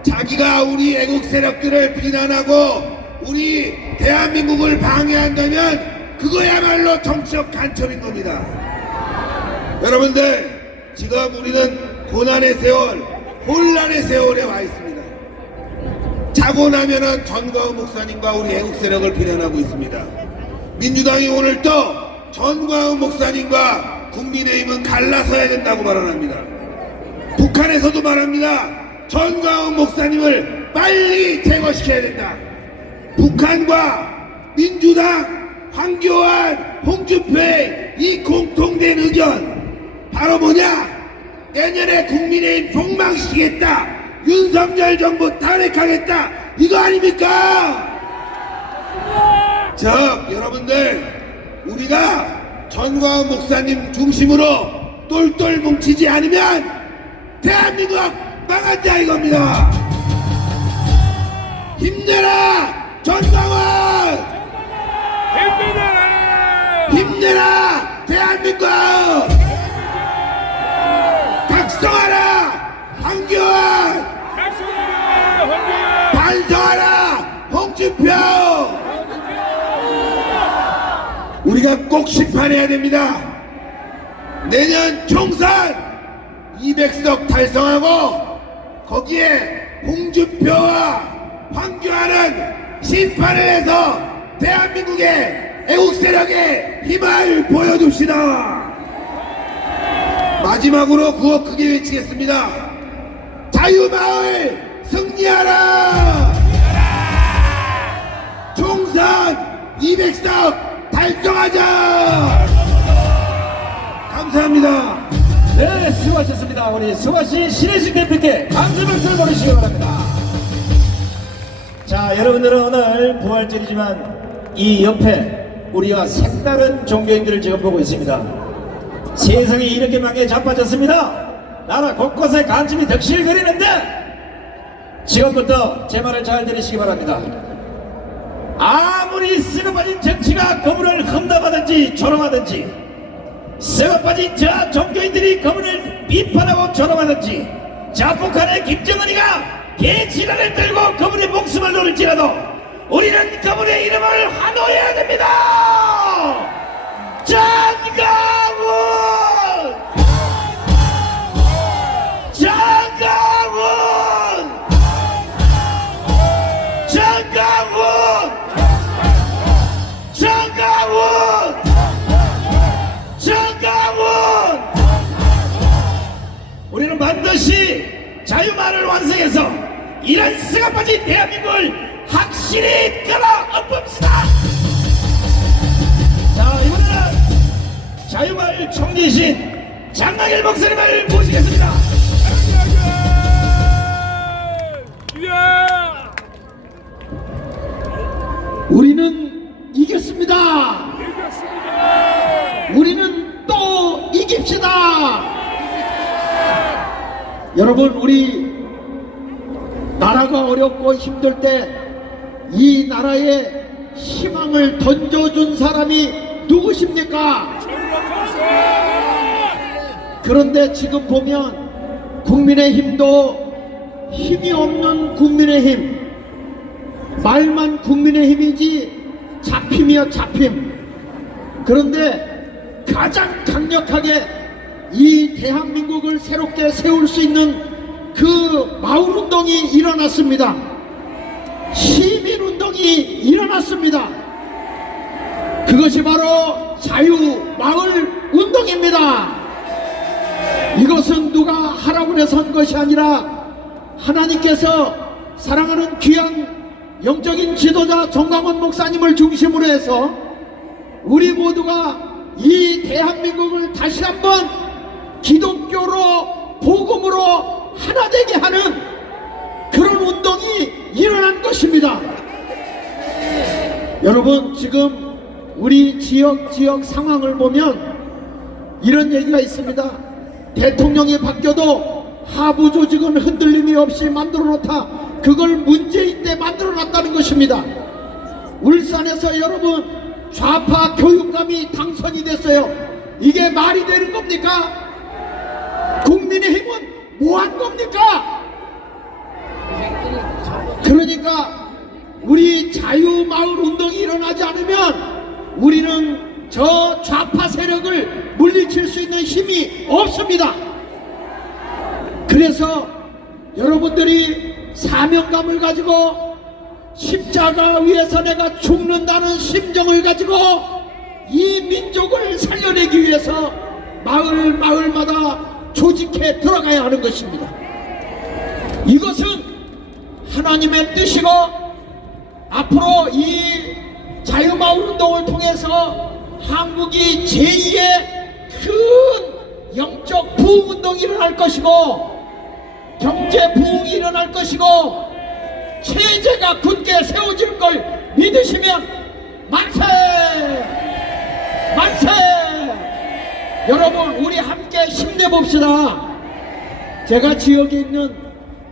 자기가 우리 애국 세력들을 비난하고 우리 대한민국을 방해한다면 그거야말로 정치적 간첩인 겁니다. 여러분들, 지금 우리는 고난의 세월, 혼란의 세월에 와 있습니다. 자고 나면은 전광훈 목사님과 우리 애국 세력을 비난하고 있습니다. 민주당이 오늘 또 전광훈 목사님과 국민의힘은 갈라서야 된다고 발언합니다. 북한에서도 말합니다. 전광훈 목사님을 빨리 제거시켜야 된다. 북한과 민주당, 황교안, 홍준표의 이 공통된 의견 바로 뭐냐? 내년에 국민의힘 폭망시키겠다. 윤석열 정부 탄핵하겠다. 이거 아닙니까? 여러분들, 우리가 전광훈 목사님 중심으로 똘똘 뭉치지 않으면 대한민국 망한다 이겁니다. 힘내라 전광훈! 힘내라 대한민국! 각성하라 황교안! 반성하라 홍준표! 우리가 꼭 심판해야 됩니다. 내년 총선 200석 달성하고 거기에 홍준표와 황교안은 심판을 해서 대한민국의 애국 세력의 힘을 보여줍시다. 마지막으로 구호 크게 외치겠습니다. 자유마을 승리하라! 총선 200석 달성하자! 감사합니다. 네, 수고하셨습니다. 우리 수고하신 신혜식 대표께 감사 박수를 보내주시기 바랍니다. 자, 여러분들은 오늘 부활절이지만 이 옆에 우리와 색다른 종교인들을 지금 보고 있습니다. 세상이 이렇게 많게 자빠졌습니다. 나라 곳곳에 간첩이 득실거리는데 지금부터 제 말을 잘 들으시기 바랍니다. 아무리 썩어빠진 정치가 거물을 험담하든지 조롱하든지, 썩어빠진 저 종교인들이 거물을 비판하고 조롱하든지, 자 북한의 김정은이가 개치란을 들고 거물의 목숨을 놓을지라도 우리는 거물의 이름을 환호해야 됩니다. 장가훈! 장가훈! 장가훈! 장가훈! 장가훈! 우리는 반드시 자유마을을 완성해서 이런 썩어 빠진 대한민국을 확실히 끌어엎읍시다. 자, 이번에는 자유마을 총리이신 장강일 목사님을 모시겠습니다. 우리는 이겼습니다. 우리는 또 이깁시다. 여러분, 우리 나라가 어렵고 힘들 때 이 나라에 희망을 던져준 사람이 누구십니까? 그런데 지금 보면 국민의힘도 힘이 없는 국민의힘, 말만 국민의힘이지 잡힘이야 잡힘. 그런데 가장 강력하게 이 대한민국을 새롭게 세울 수 있는 그 마을운동이 일어났습니다. 시민운동이 일어났습니다. 그것이 바로 자유마을운동입니다. 이것은 누가 하라고 해서 한 것이 아니라 하나님께서 사랑하는 귀한 영적인 지도자 정강원 목사님을 중심으로 해서 우리 모두가 이 대한민국을 다시 한번 기독교로 복음으로 하나 되게 하는 그런 운동이 일어난 것입니다. 여러분, 지금 우리 지역 상황을 보면 이런 얘기가 있습니다. 대통령이 바뀌어도 하부 조직은 흔들림이 없이 만들어 놓다. 그걸 문재인 때 만들어 놨다는 것입니다. 울산에서 여러분 좌파 교육감이 당선이 됐어요. 이게 말이 되는 겁니까? 국민의힘은 뭐 한 겁니까? 그러니까 우리 자유마을 운동이 일어나지 않으면 우리는 저 좌파 세력을 물리칠 수 있는 힘이 없습니다. 그래서 여러분들이 사명감을 가지고 십자가 위에서 내가 죽는다는 심정을 가지고 이 민족을 살려내기 위해서 마을마다 조직해 들어가야 하는 것입니다. 이것은 하나님의 뜻이고 앞으로 이 자유마을운동을 통해서 한국이 제2의 큰 영적 부흥운동이 일어날 것이고 경제 부흥이 일어날 것이고 체제가 굳게 세워질 걸 믿으시면 만세! 만세! 여러분, 우리 함께 힘내봅시다. 제가 지역에 있는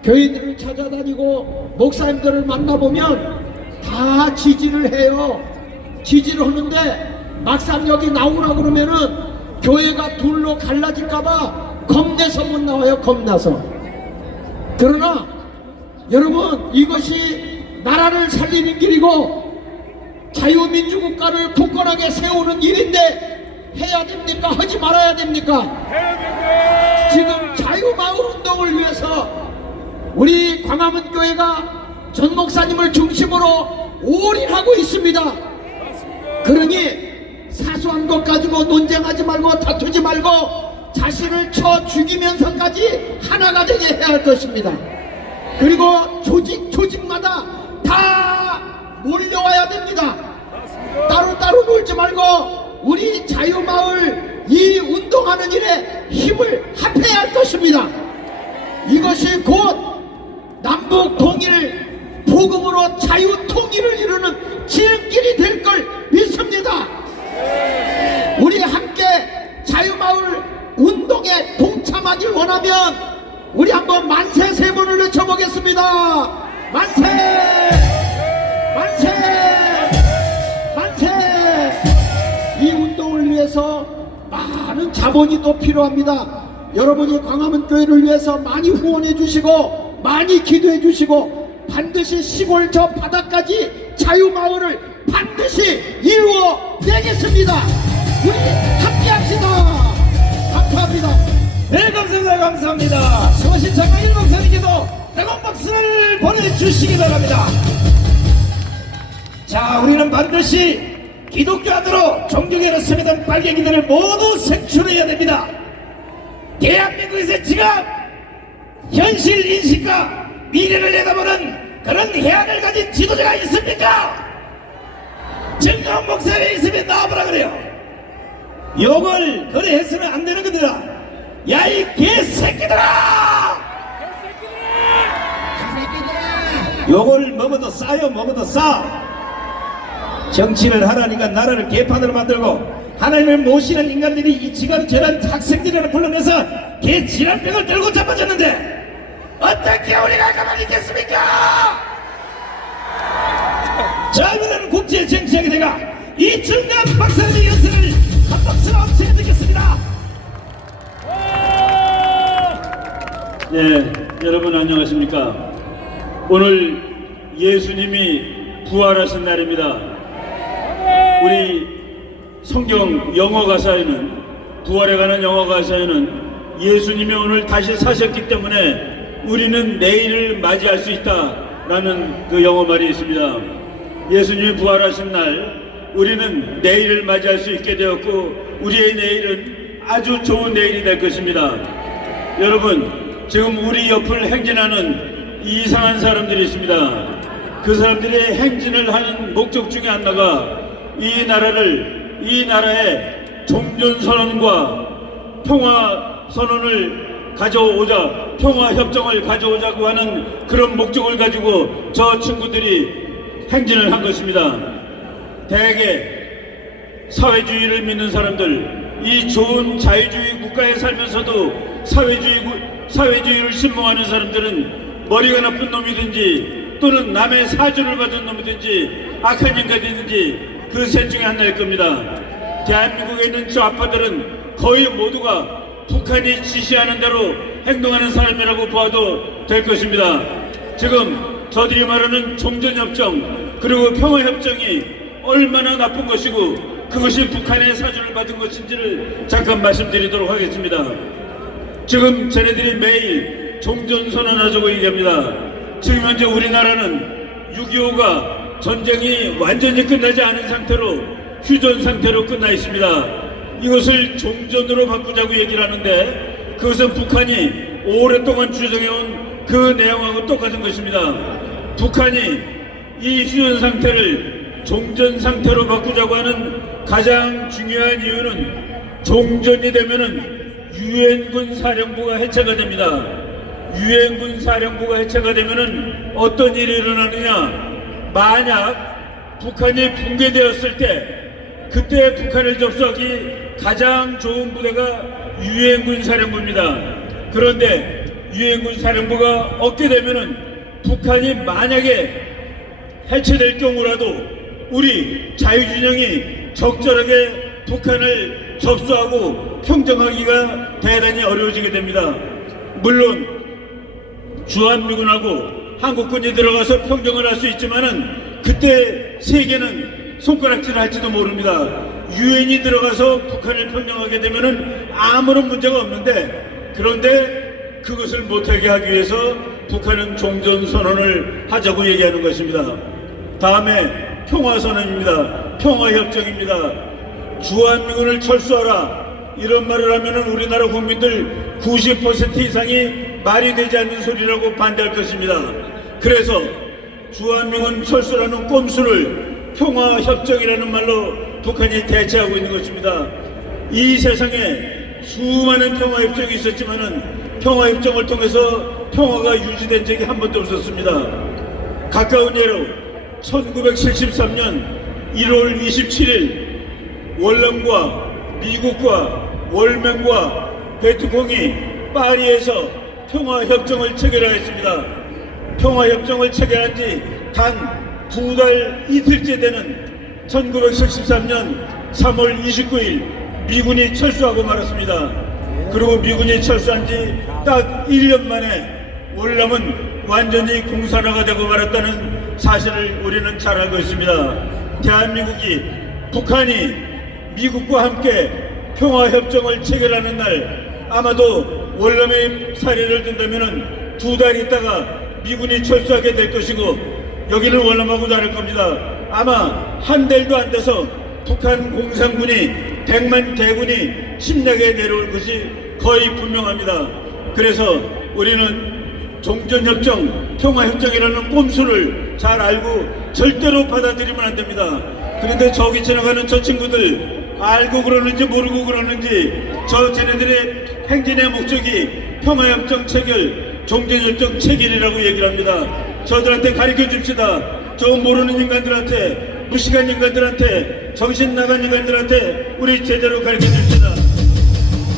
교인들을 찾아다니고 목사님들을 만나보면 다 지지를 해요. 지지를 하는데 막상 여기 나오라 그러면은 교회가 둘로 갈라질까봐 겁내서 못 나와요. 겁나서. 그러나 여러분, 이것이 나라를 살리는 길이고 자유민주국가를 굳건하게 세우는 일인데 해야 됩니까? 하지 말아야 됩니까? 지금 자유마을 운동을 위해서 우리 광화문 교회가 전 목사님을 중심으로 올인하고 있습니다. 그러니 사소한 것 가지고 논쟁하지 말고 다투지 말고 자신을 쳐 죽이면서까지 하나가 되게 해야 할 것입니다. 그리고 조직마다 다 몰려와야 됩니다. 따로따로 놀지 말고 우리 자유마을 이 운동하는 일에 힘을 합해야 할 것입니다. 이것이 곧 남북 통일, 복음으로 자유 통일을 이루는 지름길이 될 걸 믿습니다. 우리 함께 자유마을 운동에 동참하길 원하면 우리 한번 만세 세 번을 외쳐보겠습니다. 만세! 만세! 만세! 이 운동을 위해서 많은 자본이 또 필요합니다. 여러분이 광화문 교회를 위해서 많이 후원해 주시고 많이 기도해 주시고 반드시 시골 저 바다까지 자유마을을 반드시 이루어내겠습니다. 우리 함께합시다. 감사합니다. 네, 감사합니다. 감사합니다. 수고하신 장강일 목사님께도 뜨거운 박수를 보내주시기 바랍니다. 자, 우리는 반드시 기독교 안으로 종교계로 스며든 빨갱이들을 모두 색출해야 됩니다. 대한민국에서 지금 현실 인식과 미래를 내다보는 그런 해안을 가진 지도자가 있습니까? 정강 목사에 있으면 나와보라 그래요. 욕을 그래 해서는 안 되는 겁니다. 야, 이 개새끼들아! 욕을 먹어도 싸요. 먹어도 싸. 정치를 하라니까 나라를 개판으로 만들고 하나님을 모시는 인간들이 이 지금 저런 학생들이라 불러내서 개 지랄병을 들고 잡아줬는데 어떻게 우리가 가만히 있겠습니까? 자, 이번에는 국제 정치학의 대가 이정강 박사님의 연설을 한 박수로 함께 듣겠습니다. 네, 여러분 안녕하십니까? 오늘 예수님이 부활하신 날입니다. 우리 성경 영어 가사에는, 부활에 관한 영어 가사에는 예수님이 오늘 다시 사셨기 때문에 우리는 내일을 맞이할 수 있다라는 그 영어 말이 있습니다. 예수님이 부활하신 날 우리는 내일을 맞이할 수 있게 되었고 우리의 내일은 아주 좋은 내일이 될 것입니다. 여러분, 지금 우리 옆을 행진하는 이상한 사람들이 있습니다. 그 사람들의 행진을 하는 목적 중에 하나가 이 나라의 종전선언과 평화선언을 가져오자, 평화협정을 가져오자고 하는 그런 목적을 가지고 저 친구들이 행진을 한 것입니다. 대개 사회주의를 믿는 사람들, 이 좋은 자유주의 국가에 살면서도 사회주의를 신봉하는 사람들은 머리가 나쁜 놈이든지 또는 남의 사주를 받은 놈이든지 악한 인간이든지 그 셋 중에 하나일 겁니다. 대한민국에 있는 저 아빠들은 거의 모두가 북한이 지시하는 대로 행동하는 사람이라고 보아도 될 것입니다. 지금 저들이 말하는 종전협정 그리고 평화협정이 얼마나 나쁜 것이고 그것이 북한의 사주를 받은 것인지를 잠깐 말씀드리도록 하겠습니다. 지금 쟤네들이 매일 종전선언하자고 얘기합니다. 지금 현재 우리나라는 6.25가 전쟁이 완전히 끝나지 않은 상태로 휴전 상태로 끝나 있습니다. 이것을 종전으로 바꾸자고 얘기를 하는데 그것은 북한이 오랫동안 주장해온 그 내용하고 똑같은 것입니다. 북한이 이 휴전 상태를 종전 상태로 바꾸자고 하는 가장 중요한 이유는 종전이 되면은 유엔군 사령부가 해체가 됩니다. 유엔군 사령부가 해체가 되면은 어떤 일이 일어나느냐? 만약 북한이 붕괴되었을 때 그때 북한을 접수하기 가장 좋은 부대가 유엔군 사령부입니다. 그런데 유엔군 사령부가 없게 되면은 북한이 만약에 해체될 경우라도 우리 자유진영이 적절하게 북한을 접수하고 평정하기가 대단히 어려워지게 됩니다. 물론 주한미군하고 한국군이 들어가서 평정을 할 수 있지만은 그때 세계는 손가락질을 할지도 모릅니다. 유엔이 들어가서 북한을 평정하게 되면은 아무런 문제가 없는데, 그런데 그것을 못하게 하기 위해서 북한은 종전선언을 하자고 얘기하는 것입니다. 다음에 평화선언입니다. 평화협정입니다. 주한미군을 철수하라, 이런 말을 하면은 우리나라 국민들 90% 이상이 말이 되지 않는 소리라고 반대할 것입니다. 그래서 주한미군 철수라는 꼼수를 평화협정이라는 말로 북한이 대체하고 있는 것입니다. 이 세상에 수많은 평화협정이 있었지만은 평화협정을 통해서 평화가 유지된 적이 한 번도 없었습니다. 가까운 예로 1973년 1월 27일 월남과 미국과 월맹과 베트콩이 파리에서 평화협정을 체결하였습니다. 평화협정을 체결한 지 단 2달 이틀째 되는 1973년 3월 29일 미군이 철수하고 말았습니다. 그리고 미군이 철수한 지 딱 1년 만에 월남은 완전히 공산화가 되고 말았다는 사실을 우리는 잘 알고 있습니다. 대한민국이, 북한이 미국과 함께 평화협정을 체결하는 날, 아마도 월남의 사례를 든다면 2달 있다가 미군이 철수하게 될 것이고, 여기는 월남하고 다를 겁니다. 아마 한 달도 안 돼서 북한 공산군이 100만 대군이 침략에 내려올 것이 거의 분명합니다. 그래서 우리는 종전협정, 평화협정이라는 꼼수를 잘 알고 절대로 받아들이면 안 됩니다. 그런데 저기 지나가는 저 친구들 알고 그러는지 모르고 그러는지 쟤네들의 행진의 목적이 평화협정 체결, 종전협정 체결이라고 얘기를 합니다. 저들한테 가르쳐 줍시다. 저 모르는 인간들한테, 무식한 인간들한테, 정신 나간 인간들한테 우리 제대로 가르쳐 줍시다.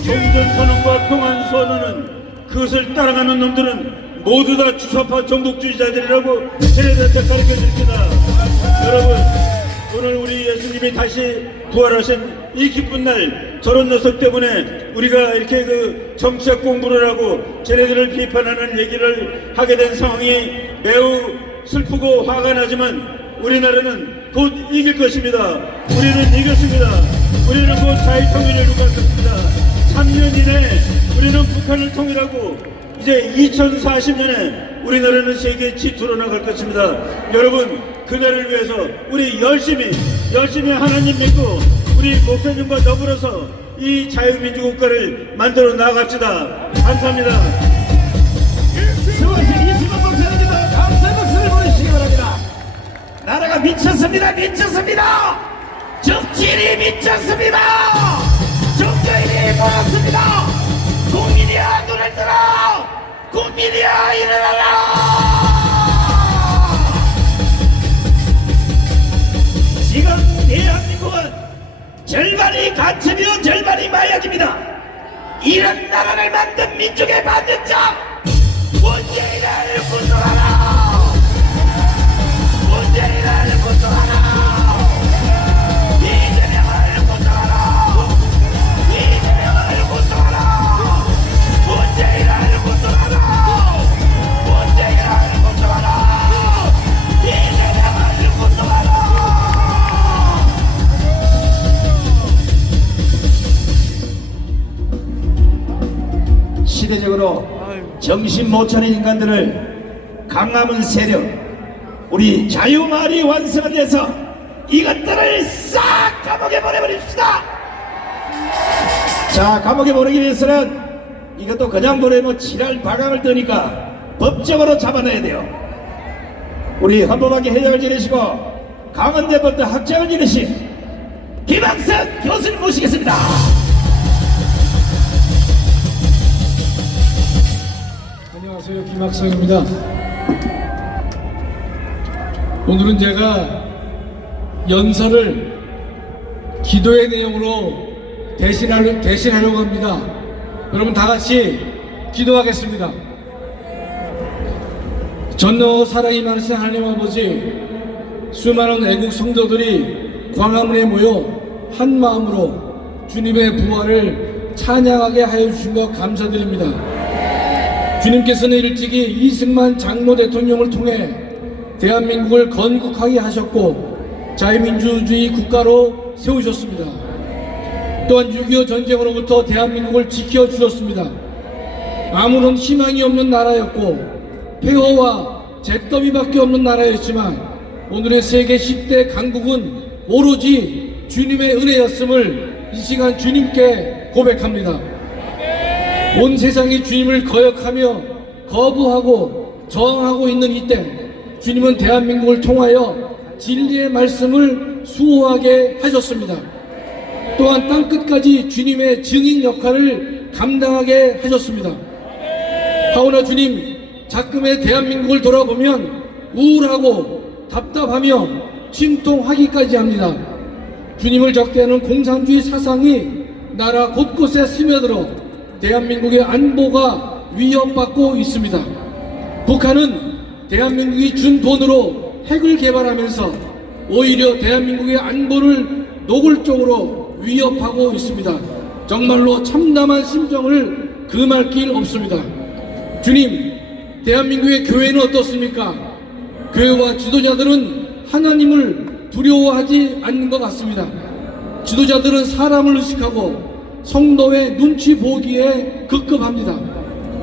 종전선언과 평화선언은, 그것을 따라가는 놈들은 모두 다 주사파 종북주의자들이라고 쟤네들한테 가르쳐 줍시다. 여러분, 오늘 우리 예수님이 다시 부활하신 이 기쁜 날, 저런 녀석 때문에 우리가 이렇게 정치학 공부를 하고 쟤네들을 비판하는 얘기를 하게 된 상황이 매우 슬프고 화가 나지만, 우리나라는 곧 이길 것입니다. 우리는 이겼습니다. 우리는 곧 자유통일을 이룰 것입니다. 3년 이내에 우리는 북한을 통일하고 이제 2040년에 우리나라는 세계 지도로 나갈 것입니다. 여러분, 그날을 위해서 우리 열심히 하나님 믿고 우리 목사님과 더불어서 이 자유민주국가를 만들어 나갑시다. 감사합니다. 수고하신 이승만 목사님께서 감사의 박수를 보내주시기 바랍니다. 나라가 미쳤습니다. 미쳤습니다. 정치인이 미쳤습니다. 정치인이 몰았습니다. 국민이야, 눈을 들어. 국민이야, 일어나라. 지금 대한민국은 절반이 간첩이요 절반이 마약입니다. 이런 나라를 만든 민족의 반대자 문재인을 구속하라. 문재인을 구속하라. 이재명을 구속하라. 이재명을 구속하라. 문재인을 구속하라. 문재인을 구속하라. 이재명을 구속하라. 시대적으로 정신 못 차린 인간들을 강화문 세력, 우리 자유마을이 완성이 돼서 이것들을 싹 감옥에 보내버립시다. 자, 감옥에 보내기 위해서는 이것도 그냥 보내면 지랄 발광을 뜨니까 법적으로 잡아내야 돼요. 우리 헌법학계 회장을 지내시고 강원대법대 학장을 지내신 김학선 교수님 모시겠습니다. 안녕하세요, 김학성입니다. 오늘은 제가 연설을 기도의 내용으로 대신하려고 합니다. 여러분 다 같이 기도하겠습니다. 전너 사랑이 많으신 하나님 아버지, 수많은 애국 성도들이 광화문에 모여 한 마음으로 주님의 부활을 찬양하게 하여 주신 것 감사드립니다. 주님께서는 일찍이 이승만 장로 대통령을 통해 대한민국을 건국하게 하셨고 자유민주주의 국가로 세우셨습니다. 또한 6.25 전쟁으로부터 대한민국을 지켜주셨습니다. 아무런 희망이 없는 나라였고 폐허와 잿더미밖에 없는 나라였지만 오늘의 세계 10대 강국은 오로지 주님의 은혜였음을 이 시간 주님께 고백합니다. 온 세상이 주님을 거역하며 거부하고 저항하고 있는 이때 주님은 대한민국을 통하여 진리의 말씀을 수호하게 하셨습니다. 또한 땅끝까지 주님의 증인 역할을 감당하게 하셨습니다. 하오나 주님, 자금의 대한민국을 돌아보면 우울하고 답답하며 침통하기까지 합니다. 주님을 적대하는 공산주의 사상이 나라 곳곳에 스며들어 대한민국의 안보가 위협받고 있습니다. 북한은 대한민국이 준 돈으로 핵을 개발하면서 오히려 대한민국의 안보를 노골적으로 위협하고 있습니다. 정말로 참담한 심정을 금할 길 없습니다. 주님, 대한민국의 교회는 어떻습니까? 교회와 지도자들은 하나님을 두려워하지 않는 것 같습니다. 지도자들은 사람을 의식하고 성도의 눈치 보기에 급급합니다.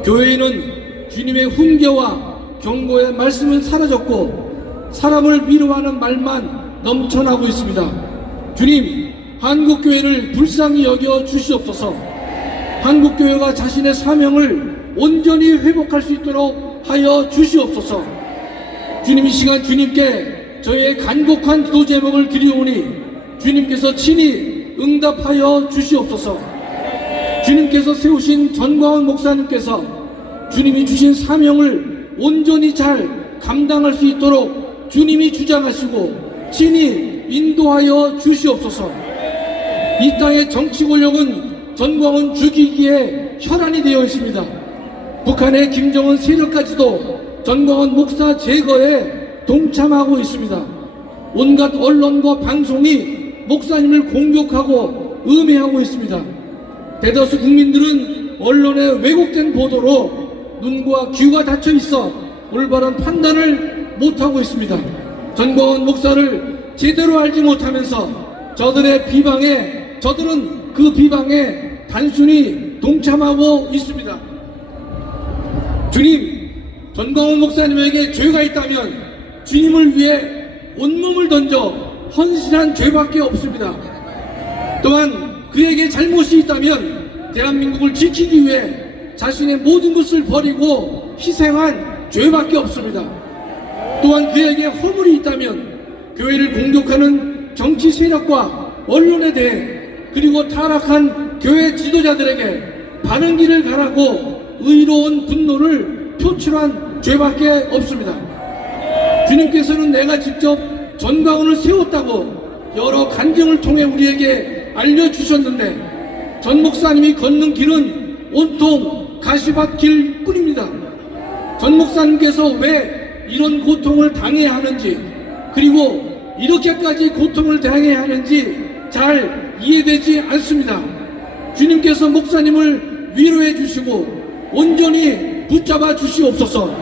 교회에는 주님의 훈계와 경고의 말씀은 사라졌고 사람을 위로하는 말만 넘쳐나고 있습니다. 주님, 한국교회를 불쌍히 여겨 주시옵소서. 한국교회가 자신의 사명을 온전히 회복할 수 있도록 하여 주시옵소서. 주님, 이 시간 주님께 저희의 간곡한 기도 제목을 드리오니 주님께서 친히 응답하여 주시옵소서. 주님께서 세우신 전광훈 목사님께서 주님이 주신 사명을 온전히 잘 감당할 수 있도록 주님이 주장하시고 친히 인도하여 주시옵소서. 이 땅의 정치 권력은 전광훈 죽이기에 혈안이 되어 있습니다. 북한의 김정은 세력까지도 전광훈 목사 제거에 동참하고 있습니다. 온갖 언론과 방송이 목사님을 공격하고 음해하고 있습니다. 대다수 국민들은 언론의 왜곡된 보도로 눈과 귀가 닫혀 있어 올바른 판단을 못하고 있습니다. 전광훈 목사를 제대로 알지 못하면서 저들은 그 비방에 단순히 동참하고 있습니다. 주님, 전광훈 목사님에게 죄가 있다면 주님을 위해 온몸을 던져 헌신한 죄밖에 없습니다. 또한 그에게 잘못이 있다면 대한민국을 지키기 위해 자신의 모든 것을 버리고 희생한 죄밖에 없습니다. 또한 그에게 허물이 있다면 교회를 공격하는 정치 세력과 언론에 대해 그리고 타락한 교회 지도자들에게 바른 길을 가라고 의로운 분노를 표출한 죄밖에 없습니다. 주님께서는 내가 직접 전광훈을 세웠다고 여러 간증을 통해 우리에게 알려주셨는데 전 목사님이 걷는 길은 온통 가시밭 길 뿐입니다. 전 목사님께서 왜 이런 고통을 당해야 하는지 그리고 이렇게까지 고통을 당해야 하는지 잘 이해되지 않습니다. 주님께서 목사님을 위로해 주시고 온전히 붙잡아 주시옵소서.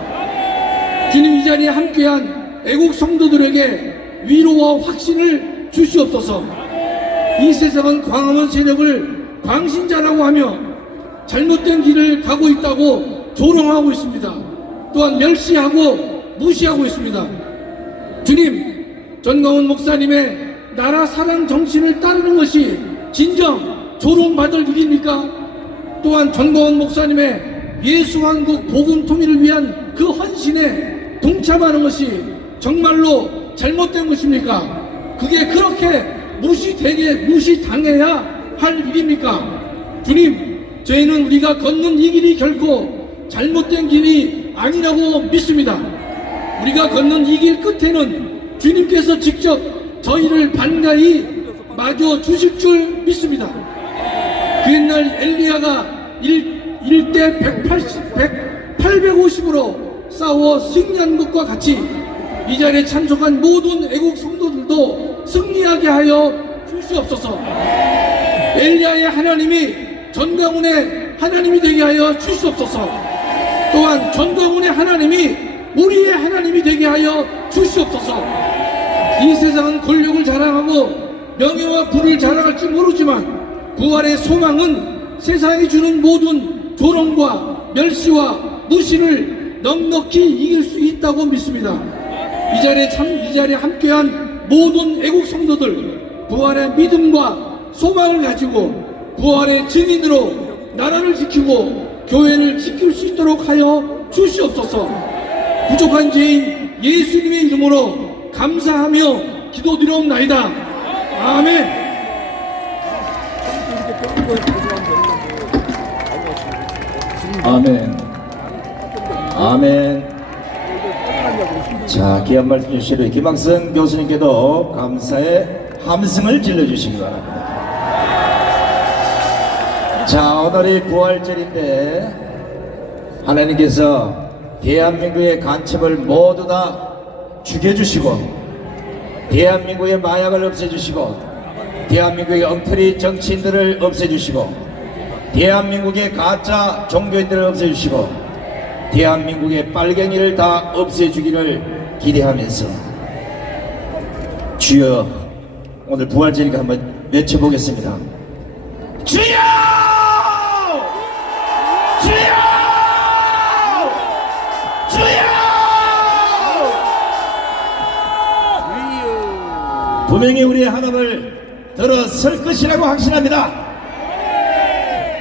주님, 이 자리에 함께한 애국 성도들에게 위로와 확신을 주시옵소서. 이 세상은 광화문 세력을 광신자라고 하며 잘못된 길을 가고 있다고 조롱하고 있습니다. 또한 멸시하고 무시하고 있습니다. 주님, 전광훈 목사님의 나라 사랑 정신을 따르는 것이 진정 조롱받을 일입니까? 또한 전광훈 목사님의 예수왕국 복음 통일을 위한 그 헌신에 동참하는 것이 정말로 잘못된 것입니까? 그게 그렇게 무시당해야 할 일입니까? 주님, 저희는 우리가 걷는 이 길이 결코 잘못된 길이 아니라고 믿습니다. 우리가 걷는 이 길 끝에는 주님께서 직접 저희를 반가이 맞아 주실 줄 믿습니다. 그 옛날 엘리야가 1대 850으로 싸워 승리한 것과 같이 이 자리에 참석한 모든 애국 성도들도 승리하게 하여 주시옵소서. 엘리야의 하나님이 전광훈의 하나님이 되게 하여 주시옵소서. 또한 전광훈의 하나님이 우리의 하나님이 되게 하여 주시옵소서. 이 세상은 권력을 자랑하고 명예와 부를 자랑할지 모르지만 부활의 소망은 세상이 주는 모든 조롱과 멸시와 무시를 넉넉히 이길 수 있다고 믿습니다. 이 자리에 함께한 모든 애국 성도들, 부활의 믿음과 소망을 가지고 부활의 증인으로 나라를 지키고 교회를 지킬 수 있도록 하여 주시옵소서. 부족한 죄인 예수님의 이름으로 감사하며 기도드리옵나이다. 아멘. 아멘. 아멘. 자, 귀한 말씀 주시는 김학선 교수님께도 감사의 함성을 질러주시기 바랍니다. 자, 오늘이 부활절인데 하나님께서 대한민국의 간첩을 모두 다 죽여주시고 대한민국의 마약을 없애주시고 대한민국의 엉터리 정치인들을 없애주시고 대한민국의 가짜 종교인들을 없애주시고 대한민국의 빨갱이를 다 없애주기를 기대하면서 주여, 오늘 부활절이니까 한번 외쳐보겠습니다. 주여! 주여! 주여! 분명히 우리의 하나님을 들어설 것이라고 확신합니다.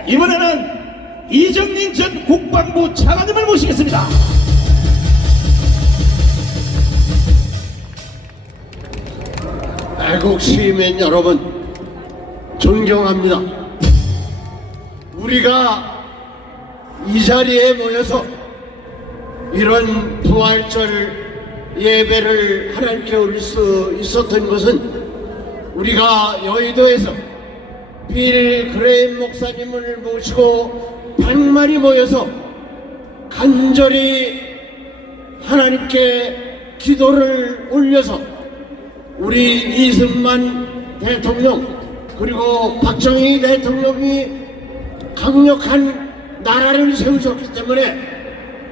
이번에는 이정민 전 국방부 차관님을 모시겠습니다. 애국 시민 여러분, 존경합니다. 우리가 이 자리에 모여서 이런 부활절 예배를 하나님께 올릴 수 있었던 것은 우리가 여의도에서 빌 그레임 목사님을 모시고 100만이 모여서 간절히 하나님께 기도를 올려서 우리 이승만 대통령 그리고 박정희 대통령이 강력한 나라를 세우셨기 때문에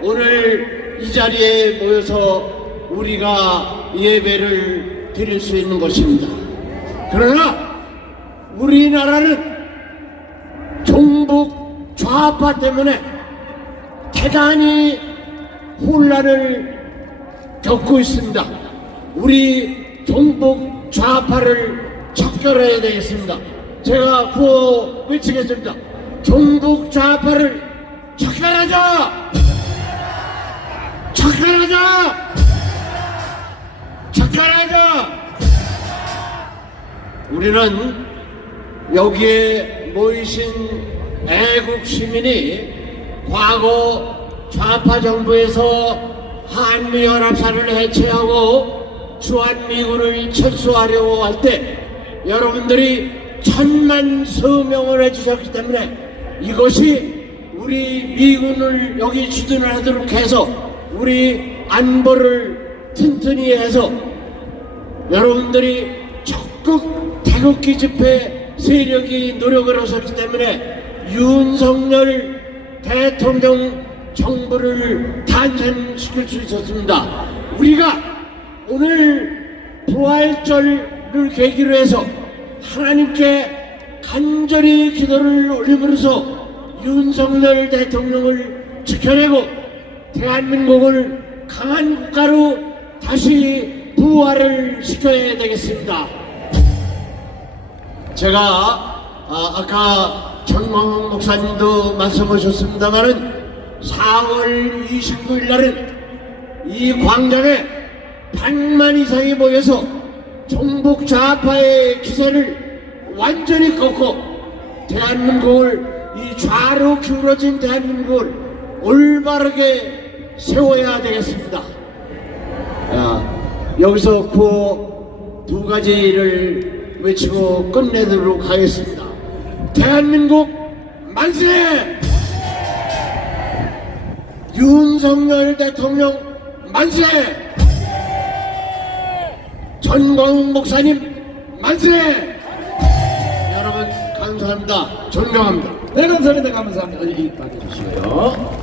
오늘 이 자리에 모여서 우리가 예배를 드릴 수 있는 것입니다. 그러나 우리나라는 종북 좌파 때문에 대단히 혼란을 겪고 있습니다. 우리 종북 좌파를 척결해야 되겠습니다. 제가 구호 외치겠습니다. 종북 좌파를 척결하자! 척결하자! 척결하자! 우리는 여기에 모이신 애국 시민이 과거 좌파 정부에서 한미연합사를 해체하고 주한미군을 철수하려고 할 때 여러분들이 천만 서명을 해주셨기 때문에 이것이 우리 미군을 여기 주둔하도록 해서 우리 안보를 튼튼히 해서 여러분들이 적극 태극기 집회 세력이 노력을 하셨기 때문에 윤석열 대통령 정부를 탄생시킬 수 있었습니다. 우리가 오늘 부활절을 계기로 해서 하나님께 간절히 기도를 올림으로써 윤석열 대통령을 지켜내고 대한민국을 강한 국가로 다시 부활을 시켜야 되겠습니다. 제가 아까 정광훈 목사님도 말씀하셨습니다마는 4월 29일 날은 이 광장에 100만 이상이 모여서 종북 좌파의 기세를 완전히 꺾고 대한민국을 이 좌로 기울어진 대한민국을 올바르게 세워야 되겠습니다. 여기서 구호 두 가지를 외치고 끝내도록 하겠습니다. 대한민국 만세! 윤석열 대통령 만세! 전광훈 목사님 만세! 여러분 감사합니다. 존경합니다. 네, 감사합니다. 감사합니다. 이 받아주시고요.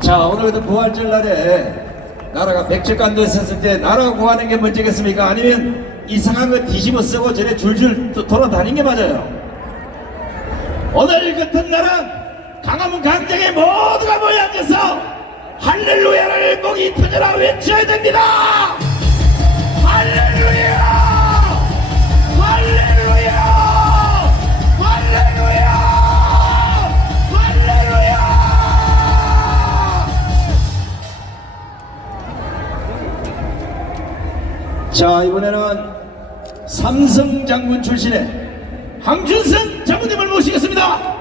자, 오늘 같은 부활절 날에 나라가 백척간도 있었을 때 나라 구하는 게 문제겠습니까? 아니면 이상한 거 뒤집어 쓰고 저래 줄줄 돌아다닌 게 맞아요. 오늘 같은 날은 광화문 광장에 모두가 모여 앉아서 할렐루야를 목이 터져라 외쳐야 됩니다. 할렐루야! 할렐루야! 할렐루야! 할렐루야! 자, 이번에는 삼성 장군 출신의 황준성 장군님을 모시겠습니다.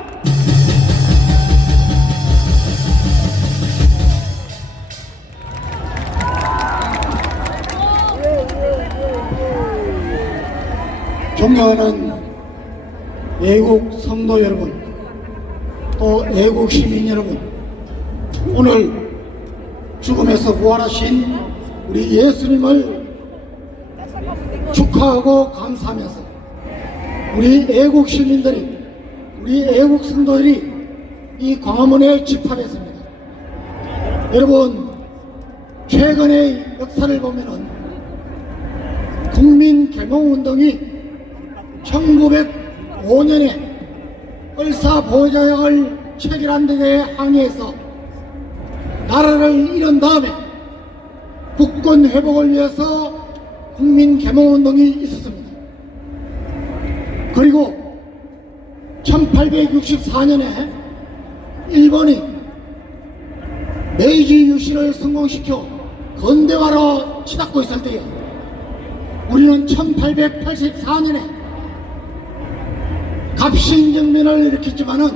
존경하는 애국 성도 여러분, 또 애국 시민 여러분, 오늘 죽음에서 부활하신 우리 예수님을 축하하고 감사하면서 우리 애국 시민들이, 우리 애국 성도들이 이 광화문에 집합했습니다. 여러분, 최근의 역사를 보면은 국민개몽운동이 1905년에 을사보좌역을 체결한 데에 항의해서 나라를 잃은 다음에 국권 회복을 위해서 국민개몽운동이 있었습니다. 그리고 1864년에 일본이 메이지 유신을 성공시켜 근대화로 치닫고 있을 때에 우리는 1884년에 갑신정변을 일으켰지만은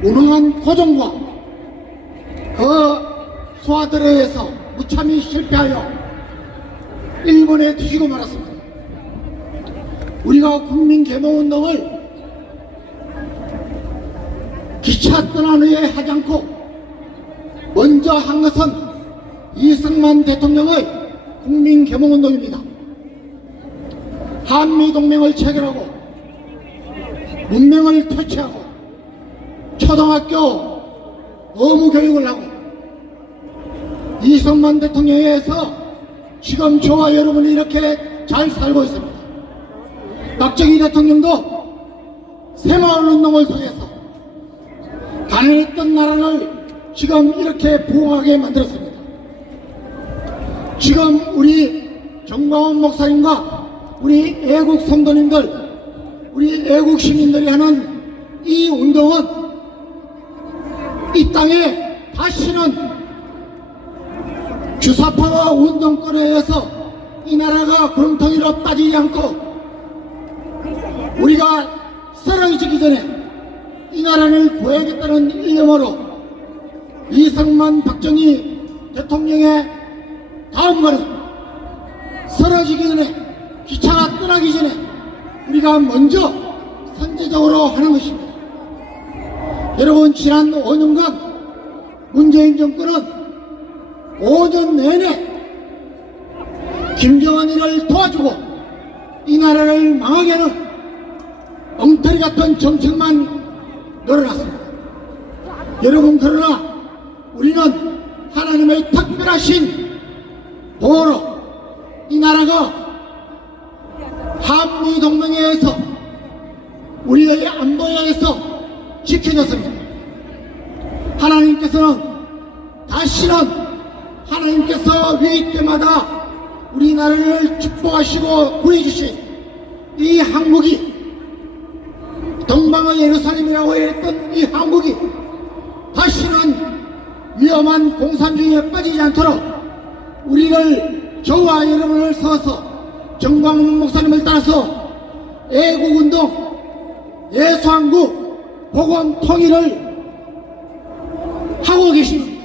무능한 고종과 그 수하들에 의해서 무참히 실패하여 일본에 뒤지고 말았습니다. 우리가 국민개몽운동을 기차 떠난 후에 하지 않고 먼저 한 것은 이승만 대통령의 국민개몽운동입니다. 한미동맹을 체결하고 문명을 퇴치하고 초등학교 의무교육을 하고 이승만 대통령에 의해서 지금 저와 여러분이 이렇게 잘 살고 있습니다. 박정희 대통령도 새마을운동을 통해서 가난했던 나라를 지금 이렇게 부흥하게 만들었습니다. 지금 우리 정광훈 목사님과 우리 애국 성도님들, 우리 애국 시민들이 하는 이 운동은 이 땅에 다시는 주사파와 운동권에 의해서 이 나라가 구름텅이로 빠지지 않고 우리가 쓰러지기 전에 이 나라를 구해야겠다는 일념으로 이승만 박정희 대통령의 다음과는 쓰러지기 전에, 기차가 떠나기 전에 우리가 먼저 선제적으로 하는 것입니다. 여러분, 지난 5년간 문재인 정권은 5년 내내 김정은이를 도와주고 이 나라를 망하게 하는 엉터리 같은 정책만 늘어났습니다. 여러분, 그러나 우리는 하나님의 특별하신 보호로 이 나라가 한미동맹에 의해서 우리의 안보에 의해서 지켜졌습니다. 하나님께서는 다시는 하나님께서 위기 때마다 우리나라를 축복하시고 구해주신 이 항목이, 동방의 예루살렘이라고 했던 이 항목이 다시는 위험한 공산주의에 빠지지 않도록 우리를, 저와 여러분을 서서 정광훈 목사님을 따라서 애국운동, 예수한국, 복원 통일을 하고 계십니다.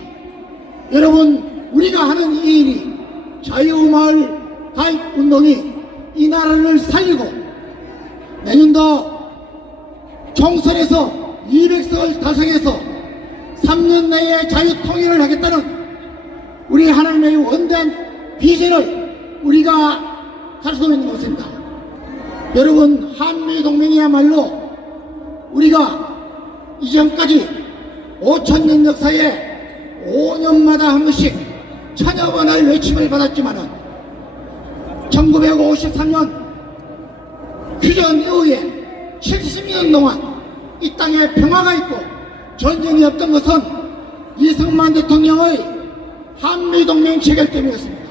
여러분, 우리가 하는 이 일이, 자유마을 가입운동이 이 나라를 살리고 내년도 총선에서 200석을 달성해서 3년 내에 자유통일을 하겠다는 우리 하나님의 원대한 비전을 우리가 가르치고 있는 것입니다. 여러분, 한미동맹이야말로 우리가 이전까지 5,000년 역사에 5년마다 한 번씩 천여 번의 외침을 받았지만은 1953년 휴전 이후에 70년 동안 이 땅에 평화가 있고 전쟁이 없던 것은 이승만 대통령의 한미동맹 체결 때문이었습니다.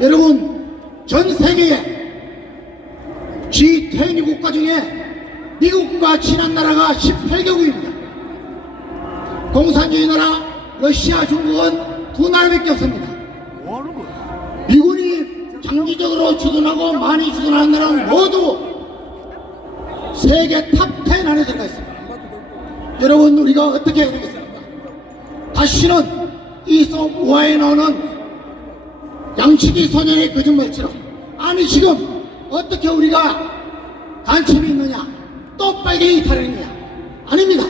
여러분, 전 세계에 G20 국가 중에 미국과 친한 나라가 18개국입니다. 공산주의 나라 러시아, 중국은 두 나라밖에 없습니다. 미군이 장기적으로 주둔하고 많이 주둔하는 나라는 모두 세계 탑10 안에 들어가 있습니다. 여러분, 우리가 어떻게 해야 되겠습니까? 다시는 이 우화에 나오는 양치기 소년의 거짓말처럼, 아니 지금 어떻게 우리가 간첩이 있느냐, 또 빨갱이 탈했느냐? 아닙니다.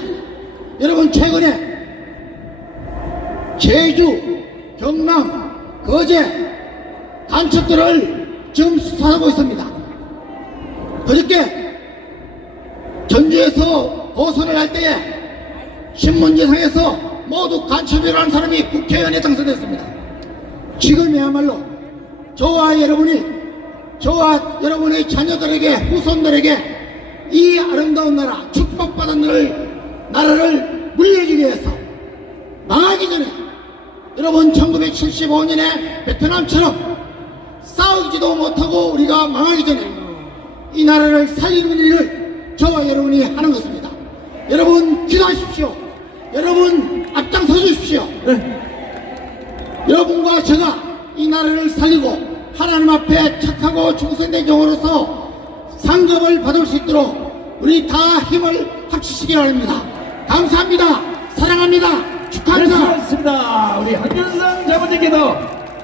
여러분, 최근에 제주, 경남, 거제 간첩들을 지금 수사하고 있습니다. 그저께 전주에서 보선을 할 때에 신문지상에서 모두 간첩이라는 사람이 국회의원에 당선됐습니다. 지금이야말로 저와 여러분의 자녀들에게, 후손들에게 이 아름다운 나라, 축복받은 나라를 물려주기 위해서 망하기 전에, 여러분 1975년에 베트남처럼 싸우지도 못하고 우리가 망하기 전에 이 나라를 살리는 일을 저와 여러분이 하는 것입니다. 여러분 기도하십시오. 여러분 앞장서 주십시오. 여러분과 제가 이 나라를 살리고 하나님 앞에 착하고 충성된 종으로서 상급을 받을 수 있도록 우리 다 힘을 합치시기 바랍니다. 감사합니다. 사랑합니다. 축하합니다. 수고하셨습니다. 우리 한균성 자문님께도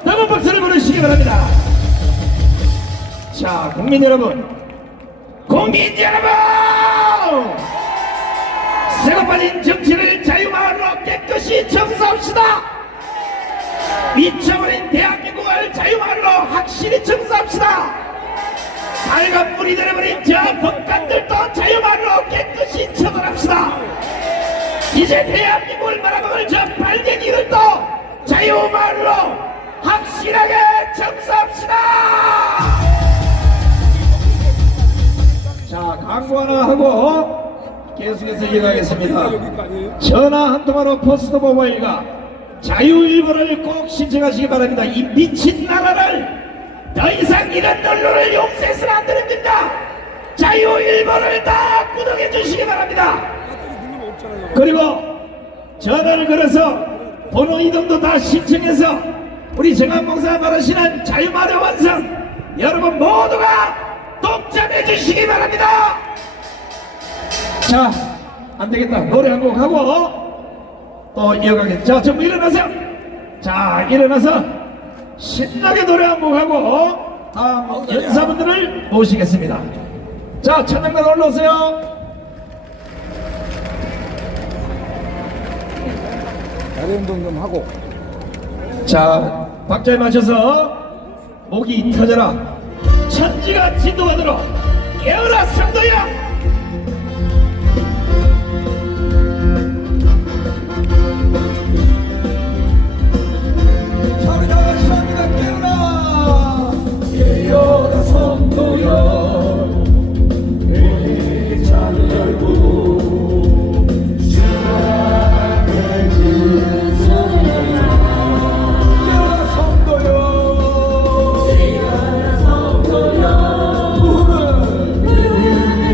따뜻한 박수를 보내주시기 바랍니다. 자, 국민 여러분, 새가 빠진 정치를 자유마을로 깨끗이 청소합시다. 미쳐버린 대한민국을 자유마을로 확실히 청소합시다. 빨간 물이 되어버린 저 법관들도 자유마을로 깨끗이 처벌합시다. 이제 대한민국을 말아먹을 저 빨갱이들도 자유마을로 확실하게 청소합시다. 자, 광고 하나 하고 계속해서 이어가겠습니다. 전화 한 통화로 포스트 모바일과 자유일보를 꼭 신청하시기 바랍니다. 이 미친 나라를 더 이상 이런 언론을 용서해서는 안 됩니다. 자유일보를 다 구독해 주시기 바랍니다. 그리고 전화를 걸어서 번호 이동도 다 신청해서 우리 정한 목사가 말하시는 자유마을의 완성, 여러분 모두가 동참해 주시기 바랍니다. 자, 안되겠다. 노래 한 곡 하고 또 이어가겠습니다. 자, 전부 일어나세요. 자, 일어나서 신나게 노래 한 곡 하고 다음 연사분들을 모시겠습니다. 자, 천장관 올라오세요. 다리 운동 좀 하고. 자, 박자에 맞춰서 목이 터져라. 천지가 진동하도록 깨어라 성도야. 우리 다 같이 합니다. 깨어라. 깨어라 성도야. 내 창을 열고 주님의 진성이라. 깨어라 성도여. 깨어라 성도야. 부흥을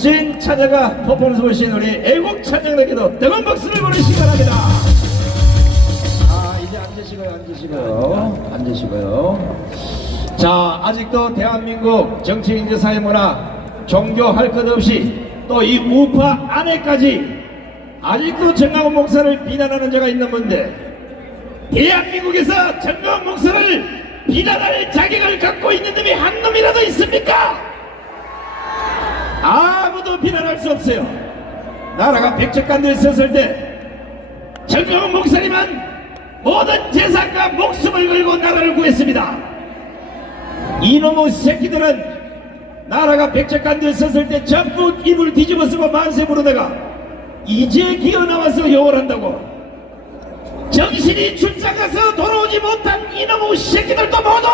멋진 찬양가 퍼포먼스 보신 우리 애국 찬양단에게도 뜨거운 박수를 보내시기 바랍니다. 이제 앉으시고요. 자, 아직도 대한민국 정치, 경제, 사회, 문화, 종교 할 것 없이 또 이 우파 안에까지 아직도 정강훈 목사를 비난하는 자가 있는 건데, 대한민국에서 정강훈 목사를 비난할 자격을 갖고 있는 놈이 한 놈이라도 있습니까? 아무도 비난할 수 없어요. 나라가 백척간도에 있었을 때 정강훈 목사님은 모든 재산과 목숨을 걸고 나라를 구했습니다. 이놈의 새끼들은 나라가 백척간도에 있었을 때 전부 입을 뒤집어쓰고 만세 부르다가 이제 기어나와서 욕을 한다고. 정신이 출장 가서 돌아오지 못한 이놈의 새끼들도 모두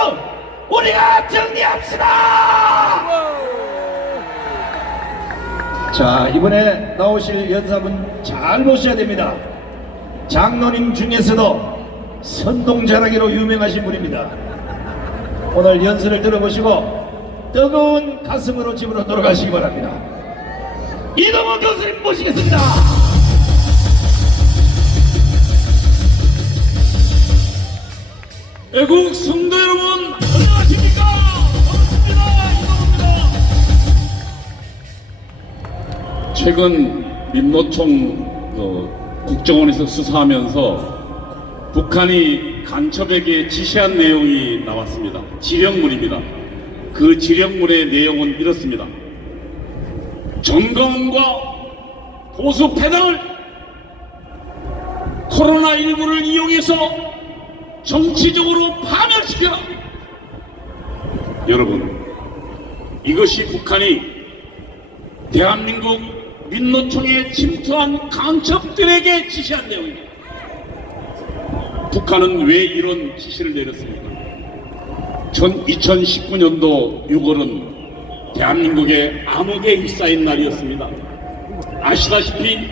우리가 정리합시다. 자, 이번에 나오실 연사분 잘 보셔야 됩니다. 장로님 중에서도 선동자라기로 유명하신 분입니다. 오늘 연설을 들어보시고 뜨거운 가슴으로 집으로 돌아가시기 바랍니다. 이동호 교수님 모시겠습니다. 애국 성도 여러분, 안녕하십니까? 반갑습니다. 이동호입니다. 최근 민노총 국정원에서 수사하면서 북한이 간첩에게 지시한 내용이 나왔습니다. 지령물입니다. 그 지령물의 내용은 이렇습니다. 정강훈과 보수 패당을 코로나19를 이용해서 정치적으로 파멸시켜라. 여러분, 이것이 북한이 대한민국 민노총에 침투한 간첩들에게 지시한 내용입니다. 북한은 왜 이런 지시를 내렸습니까? 2019년도 6월은 대한민국의 암흑에 휩싸인 날이었습니다. 아시다시피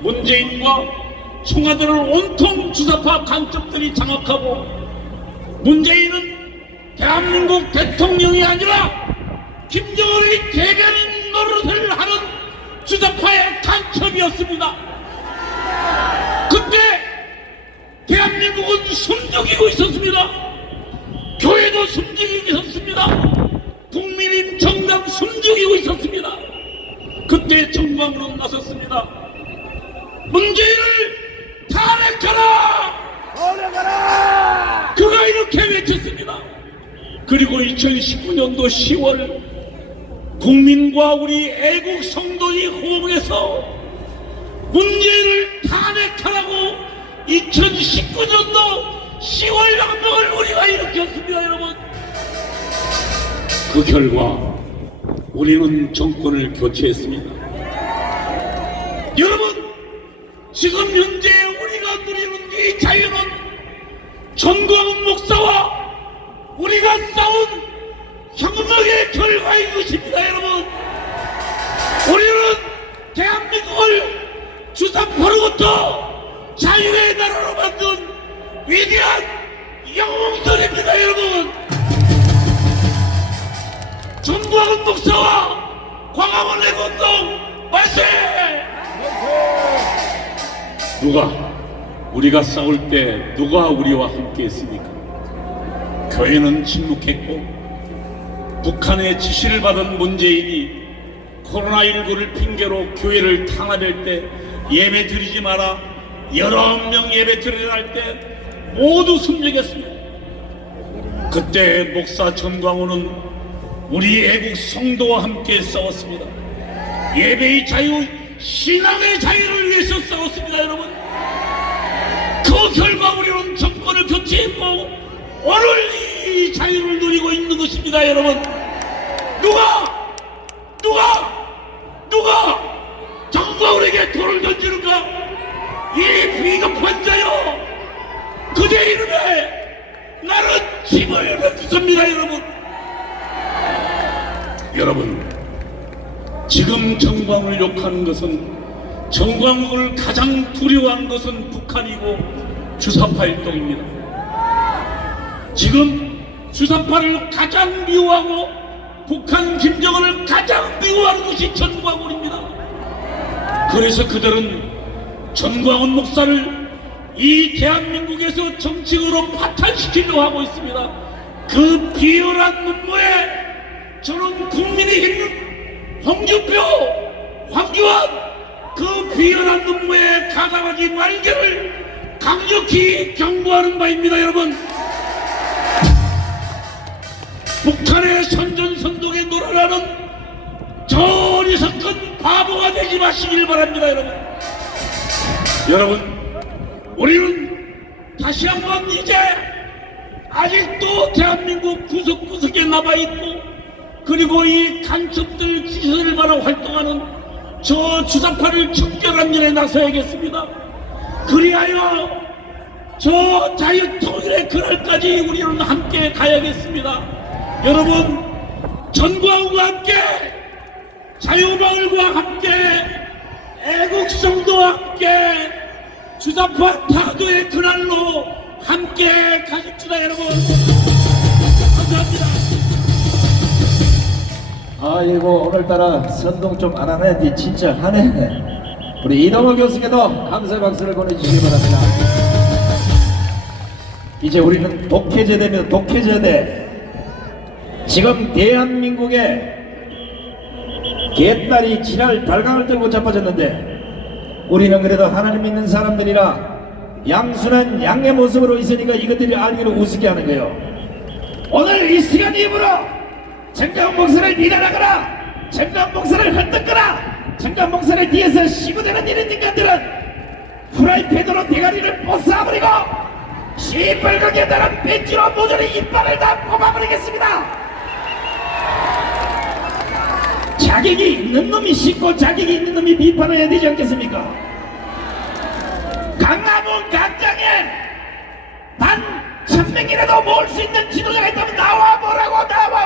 문재인과 청와대를 온통 주사파 간첩들이 장악하고, 문재인은 대한민국 대통령이 아니라 김정은의 대변인 노릇을 하는 주사파의 간첩이었습니다. 그때 대한민국은 숨죽이고 있었습니다. 교회도 숨죽이고 있었습니다. 국민인 정당 숨죽이고 있었습니다. 그때 정광훈은 나섰습니다. 문재인을 탄핵하라! 그가 이렇게 외쳤습니다. 그리고 2019년도 10월 국민과 우리 애국 성도의 호응해서 문재인을 탄핵하라고 2019년도 10월 강명을 우리가 일으켰습니다. 여러분, 그 결과 우리는 정권을 교체했습니다. 여러분, 지금 현재 우리가 누리는 이 자유는 정광훈 목사와 우리가 싸운 혁명의 결과인 것입니다. 여러분, 우리는 대한민국을 주사파로부터 자유의 나라로 만든 위대한 영웅들입니다. 여러분, 정광훈 목사와 광화문 애국운동 만세! 우리가 싸울 때 누가 우리와 함께 했습니까? 교회는 침묵했고, 북한의 지시를 받은 문재인이 코로나19를 핑계로 교회를 탄압할 때 예배 드리지 마라, 11명 예배 드리라 할 때 모두 숨죽였습니다. 그때 목사 전광훈은 우리 애국 성도와 함께 싸웠습니다. 예배의 자유, 신앙의 자유를 위해서 싸웠습니다. 여러분, 그 결과 우리는 정권을 교체했고 오늘 이 자유를 누리고 있는 것입니다. 여러분, 누가 정광훈에게 돌을 던지는가? 이 비겁한 자여, 그대 이름에 나는 짐을 뱉습니다. 여러분, 지금 정광훈을 욕하는 것은, 정광훈을 가장 두려워하는 것은 북한이고 주사파 일동입니다. 지금 주사파를 가장 미워하고 북한 김정은을 가장 미워하는 것이 전광훈입니다. 그래서 그들은 전광훈 목사를 이 대한민국에서 정치적으로 파탄시키려고 하고 있습니다. 그 비열한 눈물에 저는 국민의힘 홍준표, 황교안 그 비열한 눈물에 가담하지 말기를 강력히 경고하는 바입니다. 여러분, 북한의 선전선동에 놀아나는 저 어리석은 바보가 되지 마시길 바랍니다. 여러분, 우리는 다시 한번 이제 아직도 대한민국 구석구석에 남아있고, 그리고 이 간첩들 지시를 받아 활동하는 저 주사파를 척결한 일에 나서야겠습니다. 그리하여 저 자유통일의 그날까지 우리는 함께 가야겠습니다. 여러분, 전광훈과 함께, 자유마을과 함께, 애국성도와 함께, 주사파 타도의 그날로 함께 가십시다. 여러분, 감사합니다. 아이고, 오늘따라 선동 좀 안 하네. 진짜 하네. 우리 이동호 교수께도 감사의 박수를 보내주시기 바랍니다. 이제 우리는 독해제대입니다. 독해제대. 지금 대한민국에 개딸이 지랄 달강을 들고 자빠졌는데, 우리는 그래도 하나님 믿는 사람들이라 양순한 양의 모습으로 있으니까 이것들이 알기로 우습게 하는 거예요. 오늘 이 시간 이후로 정강 목사를 비난하거나 정강 목사를 헐떡거나 정강 목사를 뒤에서 시구되는 이런 인간들은 프라이팬으로 대가리를 뽀싸버리고 시뻘겋게 달은 배지로 모조리 이빨을 다 뽑아버리겠습니다. 자격이 있는 놈이 씻고 자격이 있는 놈이 비판을 해야 되지 않겠습니까? 강남은 강장에 단 1000명이라도 모을 수 있는 지도자가 있다면 나와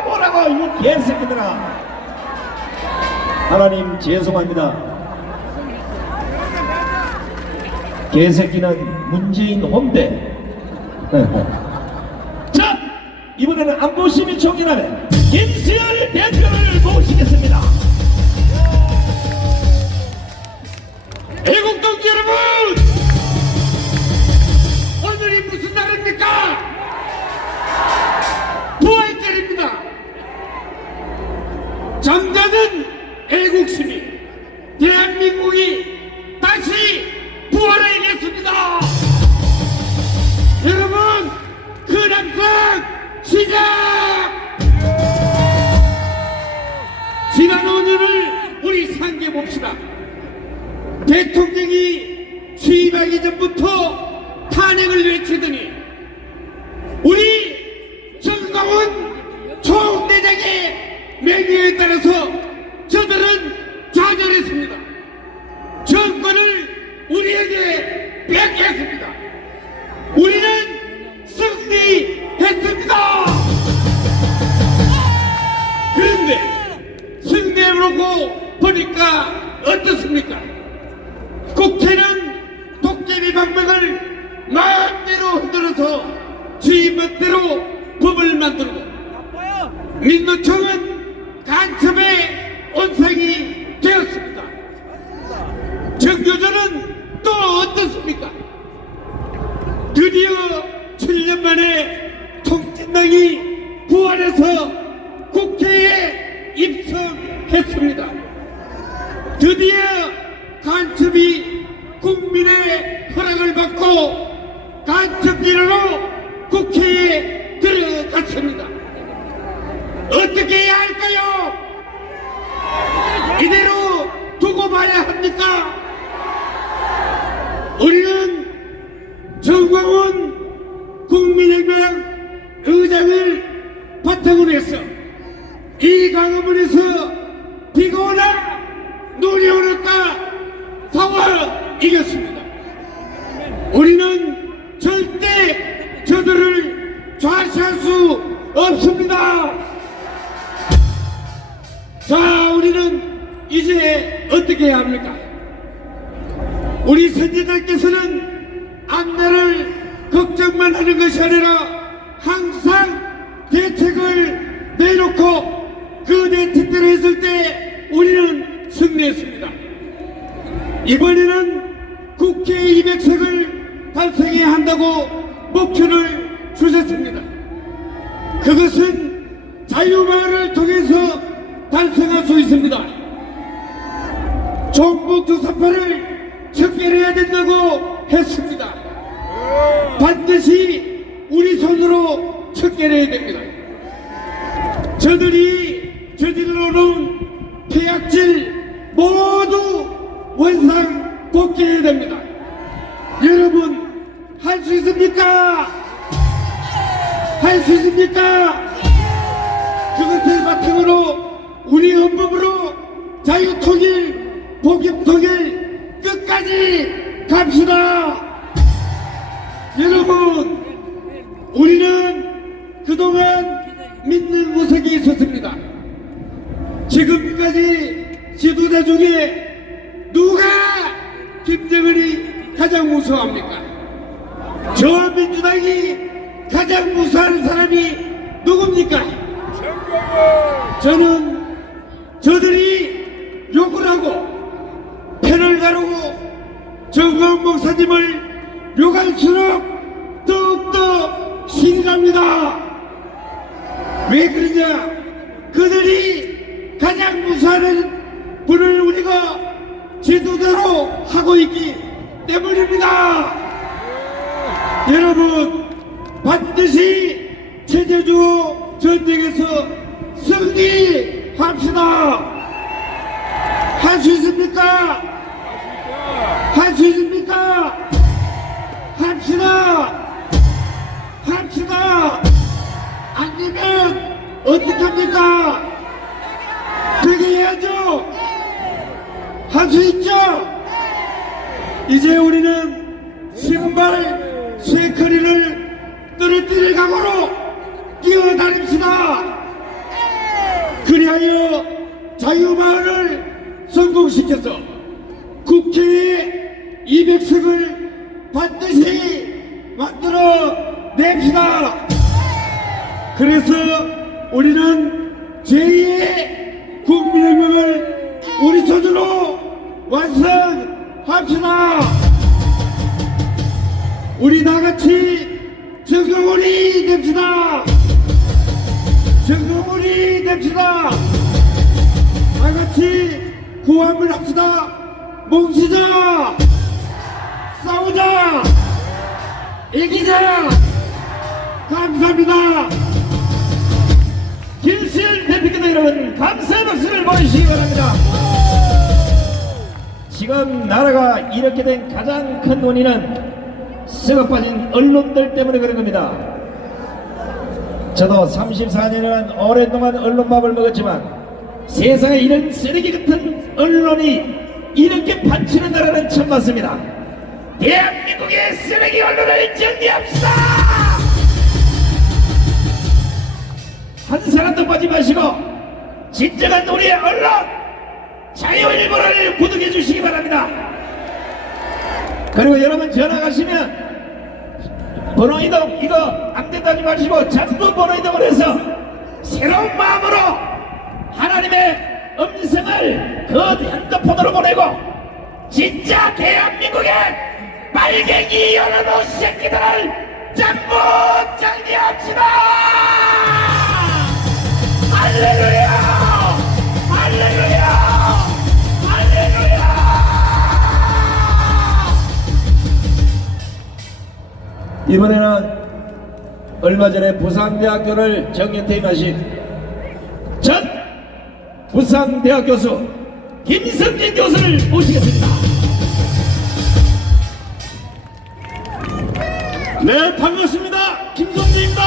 보라고 이 개새끼들아. 하나님 죄송합니다. 개새끼는 문재인 혼대. 자, 이번에는 안보시민 총진함에 김수열 대표를 모시겠습니다. 애국동지 여러분, 오늘이 무슨 날입니까? 부활절입니다. 잠자는 애국심이 대한민국이 다시 부활해야겠습니다. 여러분, 근황상 시작! 지난 5년을 우리 상기해봅시다. 대통령이 취임하기 전부터 탄핵을 외치더니 우리 정광훈 총대장의 명령에 따라서 저들은 좌절했습니다. 정권을 우리에게 뺏겼습니다. 우리는 승리했습니다. 그런데 승리해놓고 보니까 어떻습니까? 국회는 도깨비 방망을 마음대로 흔들어서 지멋대로 법을 만들고, 민노총은 간첩의 온상이 되었습니다. 정교조는 또 어떻습니까? 드디어 7년 만에 통진당이 부활해서 국회에 입성했습니다. 드디어 간첩이 국민의 허락을 받고 간첩기로 국회에 들어갔습니다. 어떻게 해야 할까요? 이대로 두고 봐야 합니까? 우리는 정광훈 국민혁명 의장을 바탕으로 해서 이 광화문에서 비가 오나 눈이 오니까 싸워 이겼습니다. 우리는 절대 저들을 좌시할 수 없습니다. 자, 우리는 이제 어떻게 해야 합니까? 우리 선지자께서는 앞날을 걱정만 하는 것이 아니라 항상 대책을 내놓고 거대 택배를 했을 때 우리는 승리했습니다. 이번에는 국회 200석을 달성해야 한다고 목표를 주셨습니다. 그것은 자유마을을 통해서 달성할 수 있습니다. 종북 주사파를 척결해야 된다고 했습니다. 반드시 우리 손으로 척결해야 됩니다. 저들이 저질러 놓은 폐악질 모두 원상 복귀해야 됩니다. 여러분 할 수 있습니까? 할 수 있습니까? 그것을 바탕으로 우리 헌법으로 자유통일, 복역통일 끝까지 갑시다. 여러분, 우리는 그동안 믿는 구석이 있었습니다. 지금까지 지도자 중에 누가 김정은이 가장 무서워합니까? 저 민주당이 가장 무서워하는 사람이 누굽니까? 저는 저들이 욕을 하고 편을 가르고 정광 목사님을 욕할수록 더욱더 신이 납니다. 왜 그러냐? 그들이 가장 무서워하는 분을 우리가 지도자로 하고 있기 때문입니다. 여러분, 반드시 체제주의 전쟁에서 승리합시다. 할 수 있습니까? 할 수 있습니까? 합시다. 합시다. 안 되면 어떡합니까? 그렇게 해야죠. 할 수 있죠. 이제 우리는 신발 쇠커리를 떨어뜨릴 각오로 뛰어다닙시다. 그리하여 자유마을을 성공시켜서 국회에 200석을 반드시 만들어 냅시다. 그래서 우리는 제2의 국민혁명을 우리 손으로 완성합시다. 우리 다같이 정거물이 됩시다. 정거물이 됩시다. 다같이 구함을 합시다. 뭉치자. 싸우자. 이기자. 감사합니다. 김수현 대표께서 여러분 감사의 박수를 보내주시기 바랍니다. 지금 나라가 이렇게 된 가장 큰 원인은 썩어 빠진 언론들 때문에 그런 겁니다. 저도 34년이라는 오랜 동안 언론밥을 먹었지만 세상에 이런 쓰레기 같은 언론이 이렇게 판치는 나라는 처음 봤습니다. 대한민국의 쓰레기 언론을 정리합시다. 한 사람도 빠지 마시고 진정한 우리의 언론 자유일보를 구독해 주시기 바랍니다. 그리고 여러분 전화가시면 번호이동 이거 안 된다지 마시고 자꾸 번호이동을 해서 새로운 마음으로 하나님의 음성을 그 핸드폰으로 보내고 진짜 대한민국의 빨갱이 여러분 새끼들을 전부 정리합시다. 할렐루야! 할렐루야! 할렐루야! 이번에는 얼마 전에 부산대학교를 정년퇴임하신 전 부산대학 교수 김성진 교수를 모시겠습니다. 네, 반갑습니다. 김성진입니다.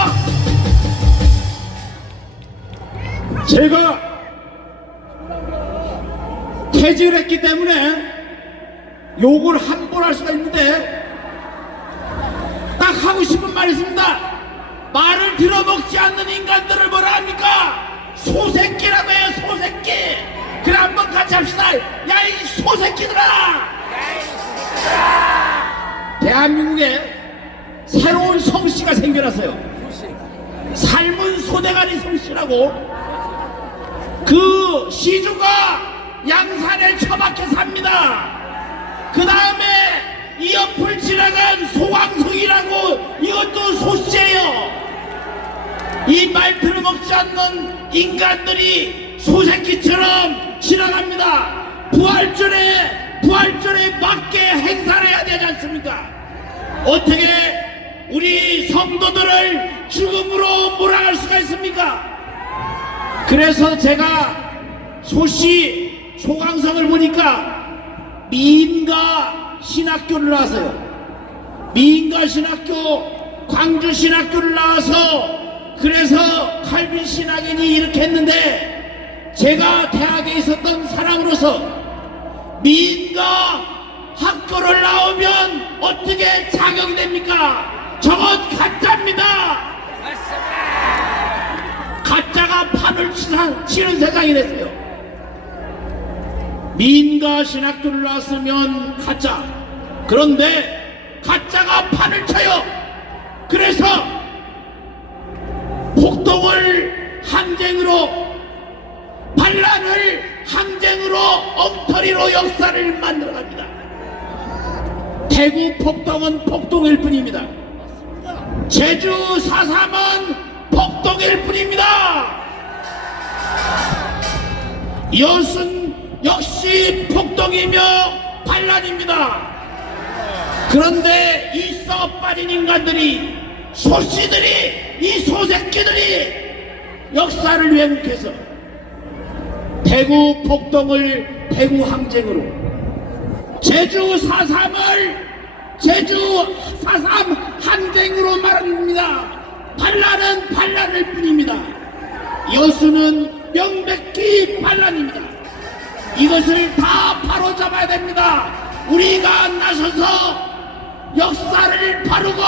제가 퇴직을 했기 때문에 욕을 한 번 할 수가 있는데 딱 하고 싶은 말이 있습니다. 말을 들어먹지 않는 인간들을 뭐라 합니까? 소새끼라고 해요. 소새끼. 그래 한번 같이 합시다. 야 이 소새끼들아. 대한민국에 새로운 성씨가 생겨났어요. 삶은 소대가리 성씨라고. 그 시주가 양산에 처박혀 삽니다. 그 다음에 이 옆을 지나간 소광석이라고 이것도 소씨예요. 이 말투를 먹지 않는 인간들이 소새끼처럼 지나갑니다. 부활절에 맞게 행사를 해야 되지 않습니까? 어떻게 우리 성도들을 죽음으로 몰아갈 수가 있습니까? 그래서 제가 소씨 소강성을 보니까 미인가 신학교를 나왔어요. 미인가 신학교, 광주 신학교를 나와서 그래서 칼빈 신학인이 이렇게 했는데 제가 대학에 있었던 사람으로서 미인가 학교를 나오면 어떻게 자격이 됩니까? 저건 가짜입니다. 가짜가 판을 치는 세상이 됐어요. 미인가 신학교를 나왔으면 가짜. 그런데 가짜가 판을 쳐요. 그래서 폭동을 항쟁으로, 반란을 항쟁으로, 엉터리로 역사를 만들어갑니다. 대구 폭동은 폭동일 뿐입니다. 제주 4.3은 폭동일 뿐입니다. 여순 역시 폭동이며 반란입니다. 그런데 이 썩어 빠진 인간들이, 소씨들이, 이 소새끼들이 역사를 왜곡해서 대구 폭동을 대구 항쟁으로, 제주 4.3을 제주 4.3 항쟁으로 말합니다. 반란은 반란일 뿐입니다. 여수는 명백히 반란입니다. 이것을 다 바로잡아야 됩니다. 우리가 나서서 역사를 바르고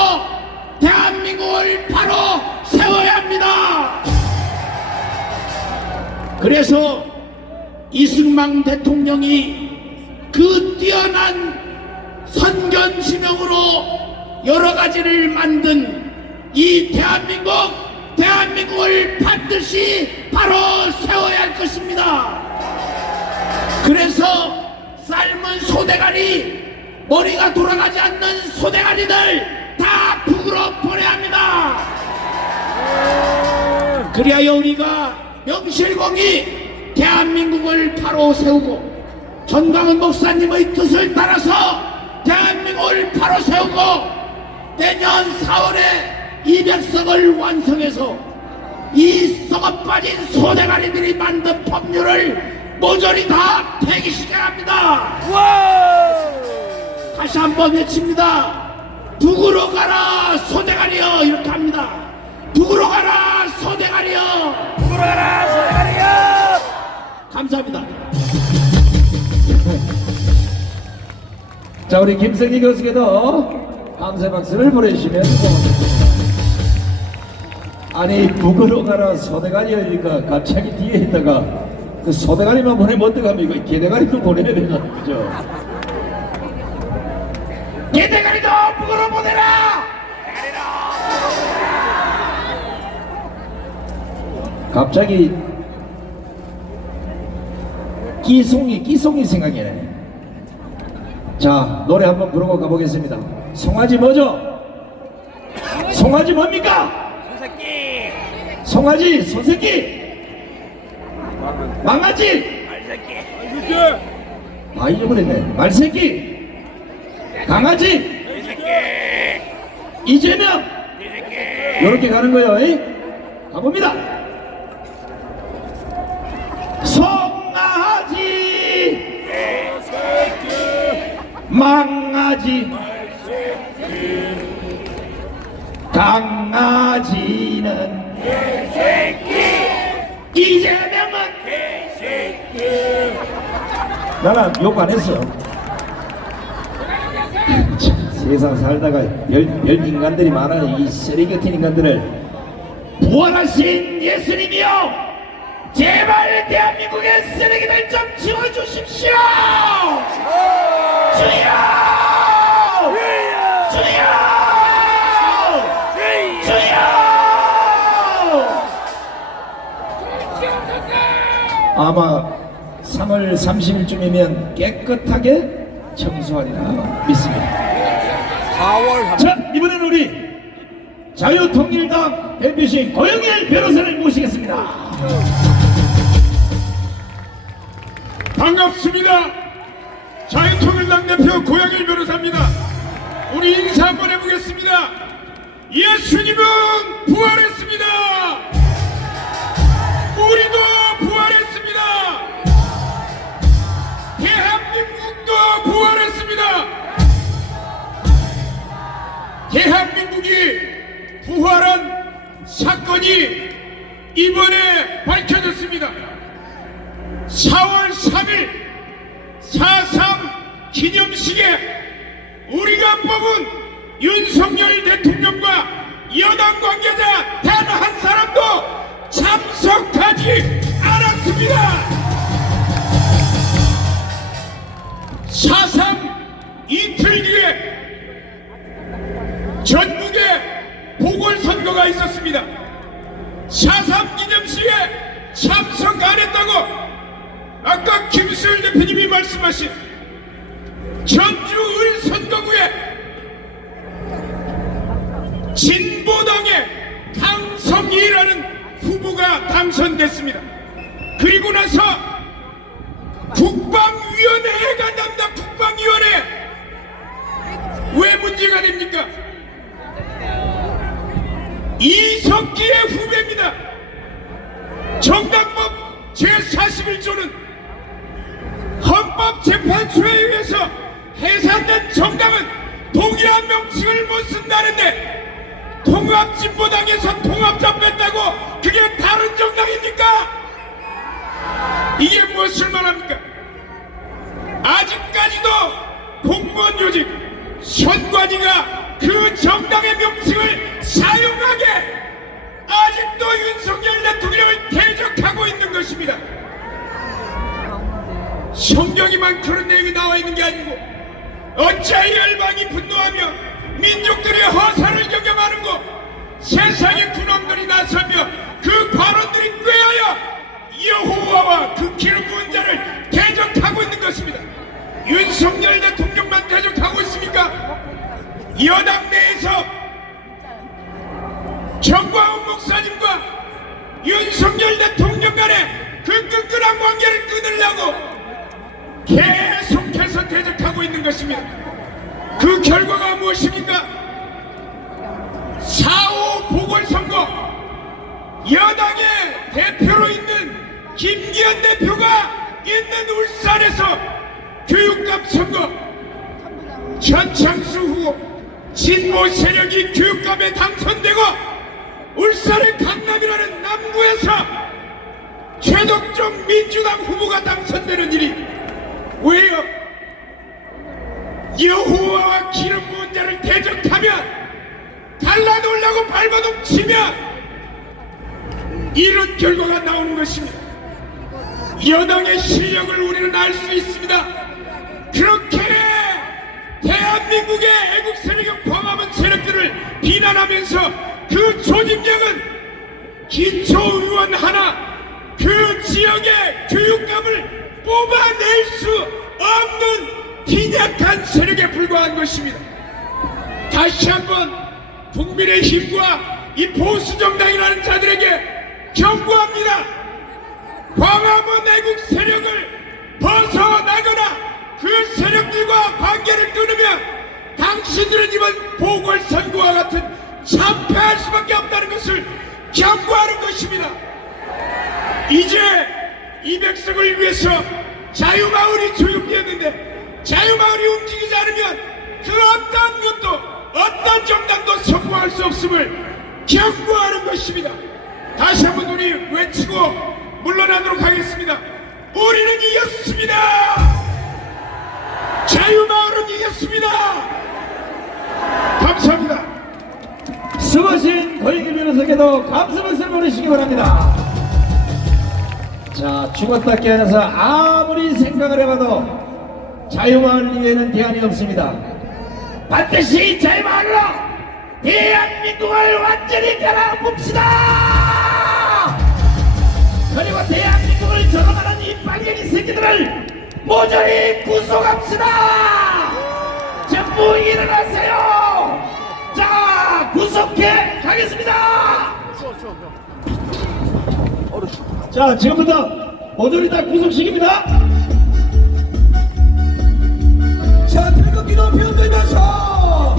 대한민국을 바로 세워야 합니다. 그래서 이승만 대통령이 그 뛰어난 선견지명으로 여러 가지를 만든 이 대한민국을 반드시 바로 세워야 할 것입니다. 그래서 삶은 소대가리, 머리가 돌아가지 않는 소대가리들 다 북으로 보내야 합니다. 그리하여 우리가 명실공히 대한민국을 바로 세우고 전광훈 목사님의 뜻을 따라서 대한민국을 바로 세우고 내년 4월에 200석을 완성해서 이 썩어빠진 소대가리들이 만든 법률을 모조리 다 폐기시켜야 합니다. 다시 한번 외칩니다. 북으로 가라 소대가리여, 이렇게 합니다. 북으로 가라 소대가리여, 북으로 가라 소대가리여. 감사합니다. 자, 우리 김성희 교수께도 감사 박수를 보내주시면 고맙습니다. 아니, 북으로 가라 소대가리 하니까 갑자기 뒤에 있다가 그 소대가리만 보내면 어떡합니까? 개대가리도 보내야 되나, 그죠? 개대가리도 북으로 보내라. 갑자기 끼송이 생각이 나네. 자, 노래 한번 부르고 가보겠습니다. 송아지 뭐죠? 송아지 뭡니까? 소새끼. 송아지, 소새끼. 망아지. 말새끼. 다 잊어버렸네. 말새끼. 강아지. 이재명. 이렇게 가는 거예요. 에이? 가봅니다. 송아지, 망아지, 강아지는 이재명은 나는 욕 안 했어. 세상 살다가 별 인간들이 많아요. 이 쓰레기 같은 인간들을. 부활하신 예수님이요, 제발 대한민국의 쓰레기들 좀 지워주십시오. 주여! 주여! 주여! 아마 3월 30일쯤이면 깨끗하게 청소하리라 믿습니다. 자, 이번에는 우리 자유통일당 대표신 고영일 변호사를 모시겠습니다. 반갑습니다. 자유통일당 대표 고영일 변호사입니다. 우리 인사 한번 해보겠습니다. 예수님은 부활했습니다. 우리도 부활했습니다. 대한민국도 부활했습니다. 대한민국이 부활한 사건이 이번에 밝혀졌습니다. 4월 3일 4.3 기념식에 우리가 뽑은 윤석열 대통령과 여당 관계자 단 한 사람도 참석하지 않았습니다. 4.3 이틀 뒤에 전국에 보궐선거가 있었습니다. 4.3 기념식에 참석 안 했다고 아까 김수일 대표님이 말씀하신 전주 을선거구에 진보당의 강성희라는 후보가 당선됐습니다. 그리고 나서 국방위원회가 난다. 국방위원회 왜 문제가 됩니까? 이석기의 후배입니다. 정당법 제41조는 헌법재판소에 의해서 해산된 정당은 동일한 명칭을 못 쓴다는데 통합진보당에서 통합자 뺐다고 그게 다른 정당입니까? 이게 무엇을 말합니까? 아직까지도 공무원 요직 선관위가 그 정당의 명칭을 사용하게 아직도 윤석열 대통령을 대적하고 있는 것입니다. 성경에만 그런 내용이 나와 있는 게 아니고 어찌하여 열방이 분노하며 민족들의 허사를 경영하는고 세상의 군원들이 나서며 그 관원들이 꾀하여 여호와와 그 기름 부은 자를 대적하고 있는 것입니다. 윤석열 대통령만 대적하고 있습니까? 여당 내에서 정광훈 목사님과 윤석열 대통령 간의 그 끈끈한 관계를 끊으려고 계속해서 대적하고 있는 것입니다. 그 결과가 무엇입니까? 4.5 보궐선거 여당의 대표로 있는 김기현 대표가 있는 울산에서 교육감 선거 전창수 후보 진보 세력이 교육감에 당선되고 울산의 강남이라는 남구에서 최덕종 민주당 후보가 당선되는 일이 왜요? 여호와와 기름 부은 자를 대적하면 갈라놓으려고 발버둥 치면 이런 결과가 나오는 것입니다. 여당의 실력을 우리는 알 수 있습니다. 그렇게 대한민국의 애국 세력을 범하는 세력들을 비난하면서 그 조직력은 기초의원 하나 그 지역의 교육감을 뽑아낼 수 없는 빈약한 세력에 불과한 것입니다. 다시 한번 국민의힘과 이 보수정당이라는 자들에게 경고합니다. 광화문 애국 세력을 벗어나거나 그 세력들과 관계를 끊으면 당신들은 이번 보궐선거와 같은 참패할 수밖에 없다는 것을 경고하는 것입니다. 이제 200석을 위해서 자유마을이 조용되었는데 자유마을이 움직이지 않으면 그 어떤 것도 어떤 정당도 성공할 수 없음을 경고하는 것입니다. 다시 한번 우리 외치고 물러나도록 하겠습니다. 우리는 이겼습니다. 자유마을은 이겼습니다. 감사합니다. 수고하신 고영일 변호사께도 감사 말씀 보내시기 바랍니다. 자, 죽었다 깨어나서 아무리 생각을 해봐도 자유마을 이외에는 대안이 없습니다. 반드시 자유마을로 대한민국을 완전히 갈아봅시다. 그리고 대한민국을 이재명을 저러가는 이 빨갱이 새끼들을 모조리 구속합시다. 전부 일어나세요. 자, 구속해 가겠습니다. 자, 지금부터 모조리 다 구속시킵니다. 자, 태극기 높이 흔들면서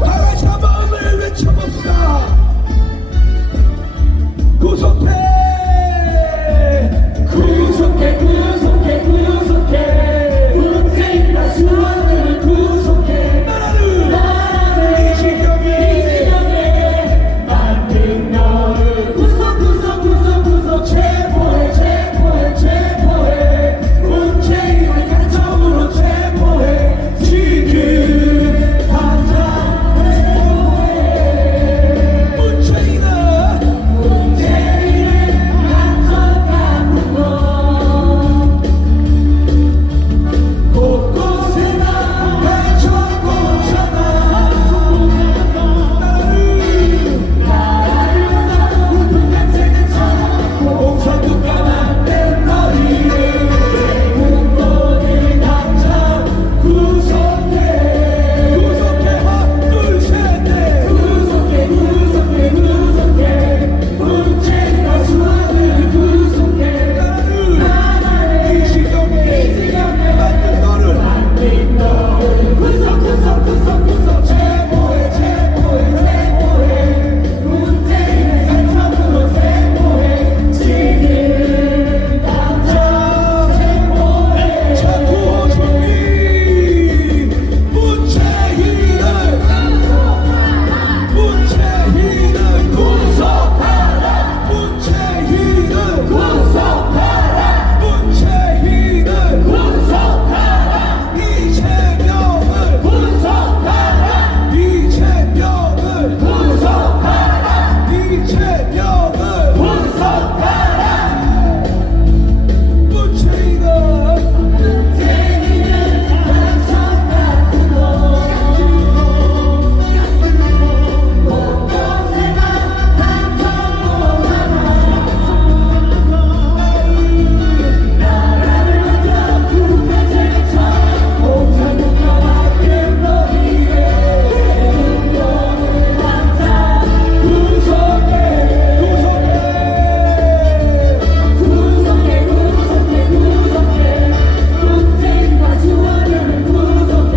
다 같이 한 마음을 외쳐봅시다. 구속해, 구속해, 구속해, 구속해. 문재인과 수원을 구속해. 나라를 이재명에 만든 너를 구속, 구속, 구속, 구속. 체포해, 체포해, 체포해. 문재인을 간첩으로 체포해. 지금 당장 체포해. 문재인아, 문재인을 간첩 같은 놈. 곳곳에 다 펼쳐보잖아. 나라를 나라를 웃는 냄새처럼 공산국가 만든 너희를 대국도를 당장 구속해. 구속해, 둘, 셋, 넷. 구속해, 구속해, 구속해. 문재인과 수학을 구속해. 나라를 이재명에 만든 너를 구속, 구속, 구속, 구속. 체포해, 체포해, 체포해. 문재인을 간첩으로 체포해. 지금 당장 체포해. 자, 구호 준비. 문재인을 구속하라. 문재인을 구속하라. 문재인을 구속하라. 이재명을 구속하라. 이재명을 구속하라. 이재명을 구속하라. 문재인은 간첩 같은 놈. 곳곳에 다 간첩으로 나라를 만들어 군대제처럼 공산국가 만든 너희의 대국도를 당장 구속해. 구속해, 구속해, 구속해. 문재인과 수원을 구속해.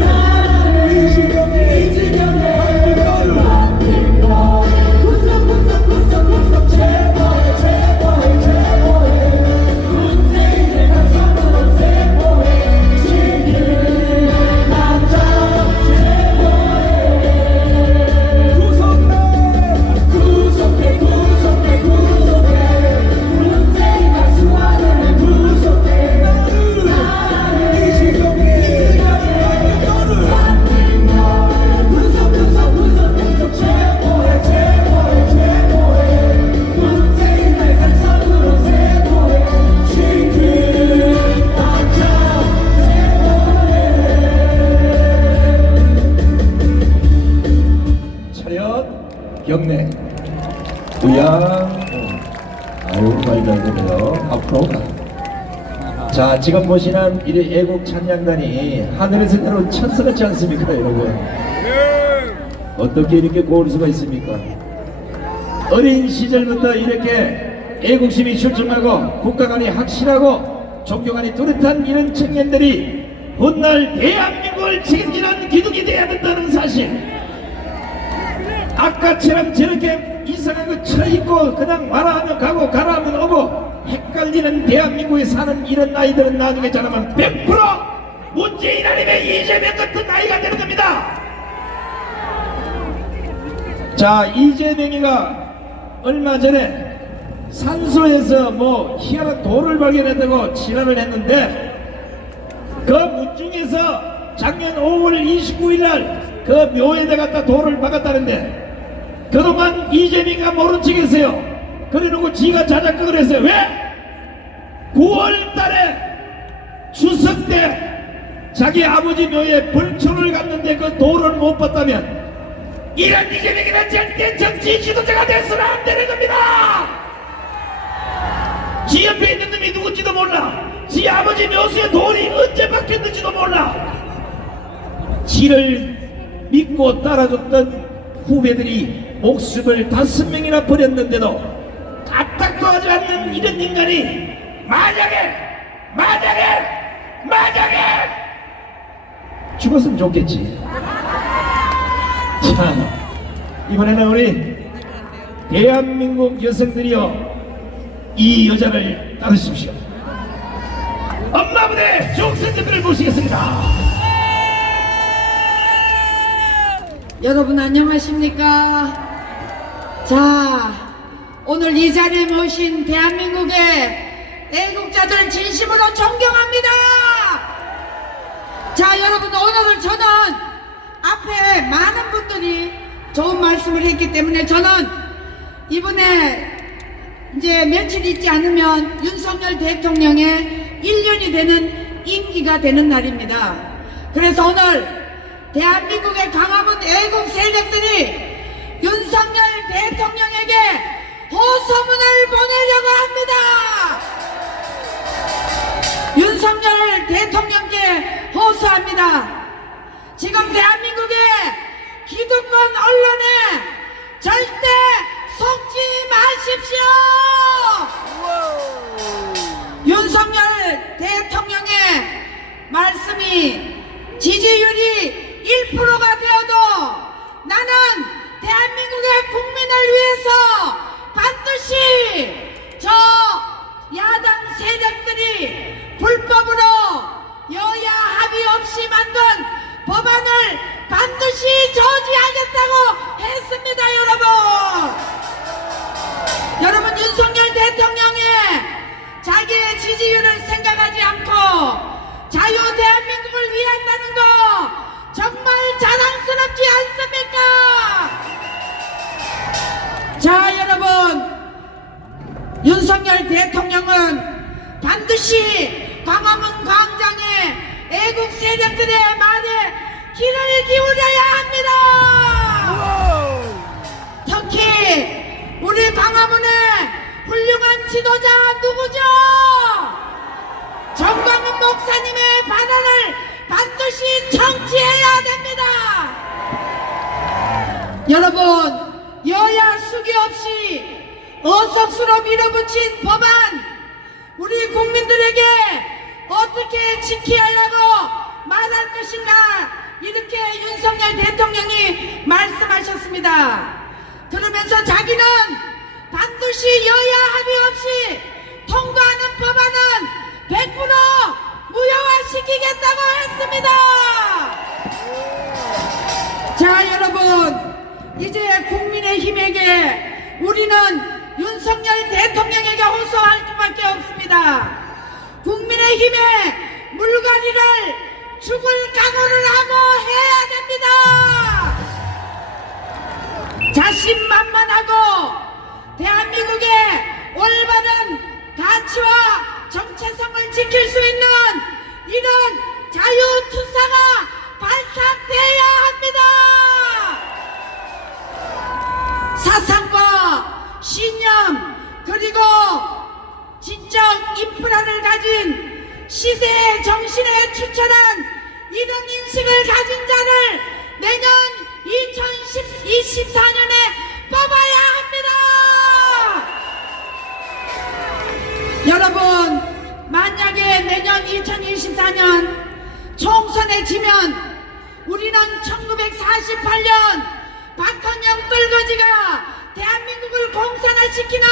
나라를 이재명에 만든 너를 구속, 구속, 구속, 구속. 체포해, 체포해, 체포해. 문재인을 간첩으로 체포해. 지금 당장 체포해. 구속해, 구속해, 구속해. 문재인과 수원을 구속해. 나라를 이재명에 만든 너를 구속, 구속, 구속, 구속. 체포해, 체포해, 체포해. 문재인을 간첩으로 체포해. 지금 당장 차렷 경례 우양. 아유 많이 가야 앞으로 가. 자, 지금 보시는 이 애국 찬양단이 하늘에서 내려온 천사 같지 않습니까, 여러분? 어떻게 이렇게 고울 수가 있습니까? 어린 시절부터 이렇게 애국심이 출중하고 국가관이 확실하고 종교관이 뚜렷한 이런 청년들이 훗날 대한민국을 책임지는 기둥이 돼야 된다는 사실. 아까처럼 저렇게 이상한 거 쳐입고 그냥 와라 하면 가고 가라 하면 오고 헷갈리는 대한민국에 사는 이런 아이들은 나중에 자라면 100% 문재인 아니면 이재명 같은 아이가 되는 겁니다. 자, 이재명이가 얼마 전에 산소에서 뭐 희한한 돌을 발견했다고 지랄을 했는데, 그 문중에서 작년 5월 29일 날 그 묘에다 갖다 돌을 박았다는데, 그동안 이재명이가 모른 척 했어요. 그래놓고 지가 자작극을 했어요. 왜? 9월 달에 추석 때 자기 아버지 묘에 벌초를 갔는데 그 돌을 못 봤다면, 이런 이재명이는 절대 정치 지도자가 돼서는 안 되는 겁니다. 지 옆에 있는 놈이 누군지도 몰라. 지 아버지 묘수의 돈이 언제 바뀌었는지도 몰라. 지를 믿고 따라줬던 후배들이 목숨을 5명이나 버렸는데도 까딱도 하지 않는 이런 인간이 만약에 죽었으면 좋겠지. 자, 이번에는 우리 대한민국 여성들이여 이 여자를 따르십시오. 엄마 부대 종선님들을 모시겠습니다. 여러분 안녕하십니까? 자, 오늘 이 자리에 모신 대한민국의 애국자들 진심으로 존경합니다. 자, 여러분 오늘 저는 앞에 많은 분들이 좋은 말씀을 했기 때문에 저는 이번에 이제 며칠 있지 않으면 윤석열 대통령의 1년이 되는 임기가 되는 날입니다. 그래서 오늘 대한민국의 광화문 애국 세력들이 윤석열 대통령에게 호소문을 보내려고 합니다. 윤석열 대통령께 호소합니다. 지금 대한민국의 기득권 언론에 절대 속지 마십시오. 윤석열 대통령의 말씀이 지지율이 1%가 되어도 나는 대한민국의 국민을 위해서 반드시 저 야당 세력들이 불법으로 여야 합의 없이 만든 법안을 반드시 저지하겠다고 했습니다. 여러분 윤석열 대통령의 자기의 지지율을 생각하지 않고 자유 대한민국을 위한다는 거 정말 자랑스럽지 않습니까? 자, 여러분 윤석열 대통령은 반드시 광화문 광장에 애국 세력들의 말에 귀를 기울여야 합니다. 특히 우리 광화문의 훌륭한 지도자 누구죠? 정광훈 목사님의 발언을 반드시 청취해야 됩니다. 여러분 여야 수기 없이 어석수로 밀어붙인 법안 우리 국민들에게 어떻게 지키려고 말할 것인가 이렇게 윤석열 대통령이 말씀하셨습니다. 그러면서 자기는 반드시 여야 합의 없이 통과하는 법안은 100% 무효화시키겠다고 했습니다. 자, 여러분 이제 국민의힘에게 우리는 윤석열 대통령에게 호소할 수밖에 없습니다. 국민의힘의 물갈이를 죽을 각오를 하고 해야 됩니다. 자신만만하고 대한민국의 올바른 가치와 정체성을 지킬 수 있는 이런 자유투사가 발탁되어야 합니다. 사상과 신념 그리고 지적 인프라를 가진 시대의 정신에 추천한 이런 인식을 가진 자를 내년 2024년에 뽑아야 합니다. 여러분 만약에 내년 2024년 총선에 지면 우리는 1948년 박헌영 떨거지가 대한민국을 공산화시키는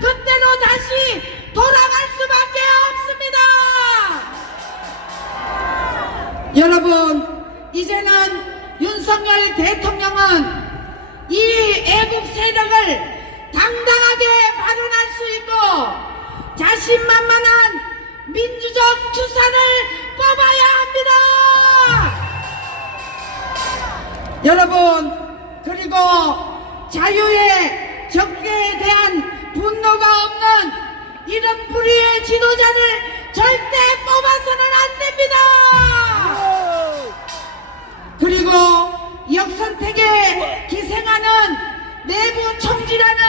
그때로 다시 돌아갈 수밖에 없습니다. 여러분 이제는 윤석열 대통령은 이 애국 세력을 당당하게 발언할 수 있고 자신만만한 민주적 투사를 뽑아야 합니다. 여러분 그리고 자유의 적개에 대한 분노가 없는 이런 불의의 지도자를 절대 뽑아서는 안 됩니다. 그리고 역선택에 기생하는 내부 총질하는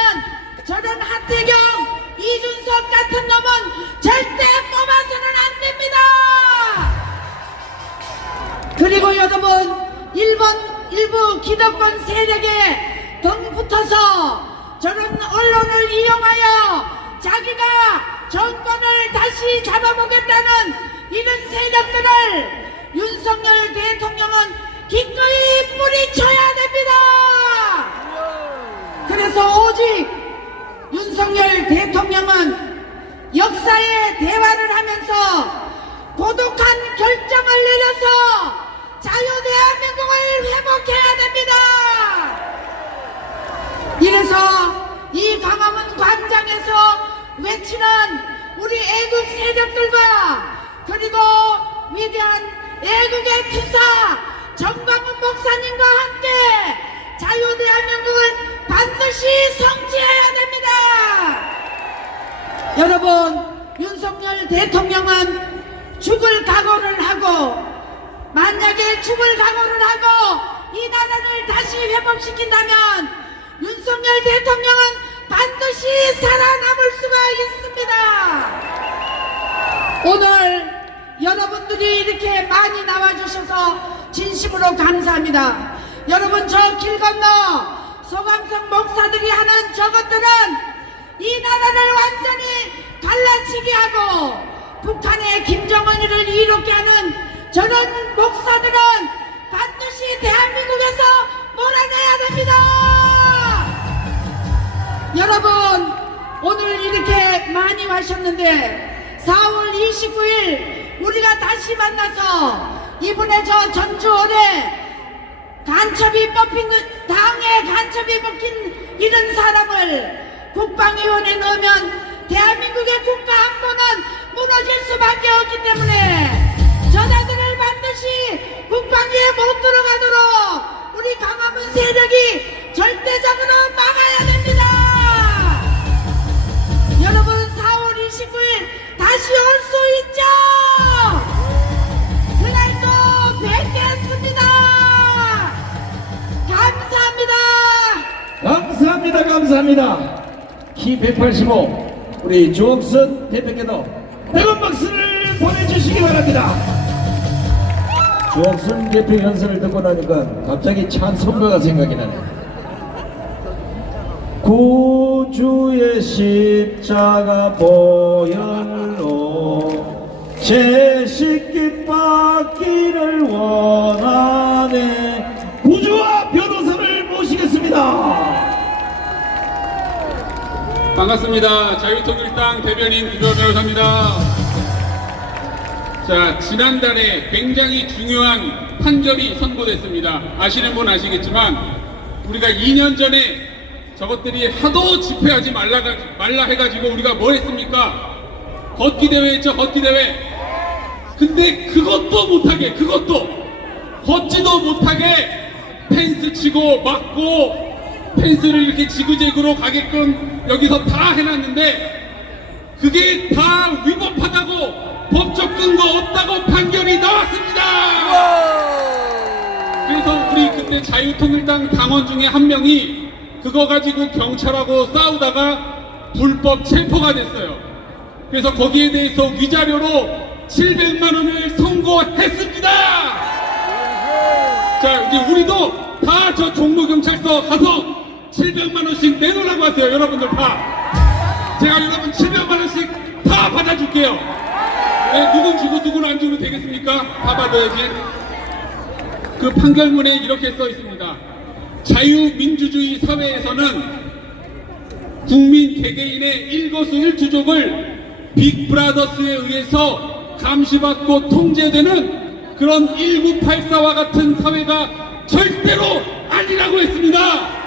저런 하태경, 이준석 같은 놈은 그리고 여러분, 일부 기득권 세력에 등 붙어서 저런 언론을 이용하여 자기가 정권을 다시 잡아보겠다는 이런 세력들을 윤석열 대통령은 기꺼이 뿌리쳐야 됩니다. 그래서 오직 윤석열 대통령은 역사의 대화를 하면서 고독한 결정을 내려서 자유대한민국을 회복해야 됩니다. 이래서 이 광화문 광장에서 외치는 우리 애국 세력들과 그리고 위대한 애국의 투사 정광훈 목사님과 함께 자유대한민국을 반드시 성취해야 됩니다. 여러분, 윤석열 대통령은 죽을 각오를 하고, 만약에 죽을 각오를 하고 이 나라를 다시 회복시킨다면 윤석열 대통령은 반드시 살아남을 수가 있습니다. 오늘 여러분들이 이렇게 많이 나와주셔서 진심으로 감사합니다. 여러분, 저 길 건너 소강성 목사들이 하는 저것들은 이 나라를 완전히 갈라치기 하고 북한의 김정은이를 이롭게 하는 저런 목사들은 반드시 대한민국에서 몰아내야 됩니다. 여러분, 오늘 이렇게 많이 와셨는데 4월 29일 우리가 다시 만나서 이번에 저 전주올에 간첩이 뽑힌, 당에 간첩이 뽑힌 이런 사람을 국방위원회에 넣으면 대한민국의 국가 안보는 무너질 수밖에 없기 때문에 저자들을 반드시 국방위에 못 들어가도록 우리 광화문 세력이 절대적으로 막아야 됩니다. 여러분, 4월 29일 다시 올 수 있죠? 그날 또 뵙겠습니다. 감사합니다. 감사합니다. 감사합니다. 키 185 우리 조옥선 대표께도 뜨거운 박수를 보내주시기 바랍니다. 조옥선 대표 연설을 듣고 나니까 갑자기 찬송가가 생각이 나네. 구주의 십자가 보혈로 제 십깃 받기를 원하네. 구주와 변호사를 모시겠습니다. 반갑습니다. 자유통일당 대변인 구조 변호사입니다. 자, 지난달에 굉장히 중요한 판결이 선고됐습니다. 아시는 분 아시겠지만 우리가 2년 전에 저것들이 하도 집회하지 말라 해가지고 우리가 뭐 했습니까? 걷기 대회 했죠, 걷기 대회. 근데 그것도 못하게, 걷지도 못하게 펜스 치고 막고 펜스를 이렇게 지그재그로 가게끔 여기서 다 해놨는데 그게 다 위법하다고 법적 근거 없다고 판결이 나왔습니다. 그래서 우리 그때 자유통일당 당원 중에 한 명이 그거 가지고 경찰하고 싸우다가 불법 체포가 됐어요. 그래서 거기에 대해서 위자료로 700만 원을 선고했습니다. 자, 이제 우리도 다 저 종로경찰서 가서 700만 원씩 내놓으라고 하세요. 여러분들 다. 제가 여러분 700만 원씩 다 받아줄게요. 네, 누군 주고 누군 안 주고 되겠습니까? 다 받아야지. 그 판결문에 이렇게 써 있습니다. 자유민주주의 사회에서는 국민 개개인의 일거수일투족을 빅브라더스에 의해서 감시받고 통제되는 그런 1984와 같은 사회가 절대로 아니라고 했습니다.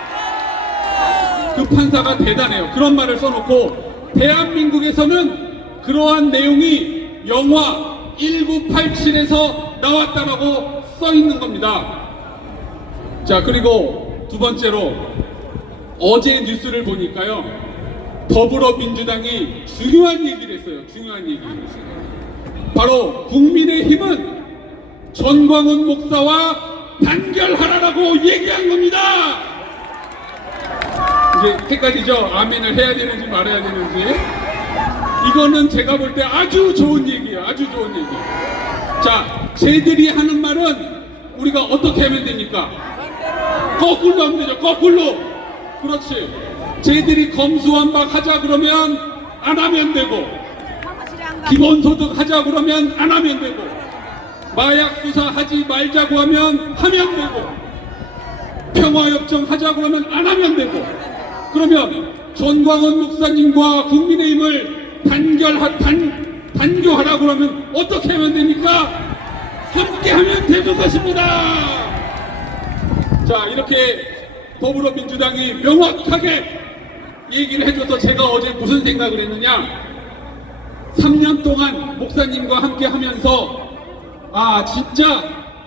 그 판사가 대단해요. 그런 말을 써놓고 대한민국에서는 그러한 내용이 영화 1987에서 나왔다라고 써 있는 겁니다. 자, 그리고 두 번째로 어제 뉴스를 보니까요, 더불어민주당이 중요한 얘기를 했어요. 중요한 얘기. 바로 국민의힘은 전광훈 목사와 단결하라라고 얘기한 겁니다. 이제 헷갈리죠? 아멘을 해야 되는지 말아야 되는지. 이거는 제가 볼 때 아주 좋은 얘기예요. 아주 좋은 얘기. 자, 쟤들이 하는 말은 우리가 어떻게 하면 됩니까? 거꾸로 하면 되죠. 거꾸로. 그렇지. 쟤들이 검수완박 하자 그러면 안 하면 되고, 기본소득 하자 그러면 안 하면 되고, 마약 수사 하지 말자고 하면 되고, 평화협정 하자 그러면 안 하면 되고, 그러면 전광훈 목사님과 국민의힘을 단교하라 그러면 어떻게 하면 됩니까? 함께 하면 되는 것입니다. 자, 이렇게 더불어민주당이 명확하게 얘기를 해줘서 제가 어제 무슨 생각을 했느냐, 3년 동안 목사님과 함께 하면서 아, 진짜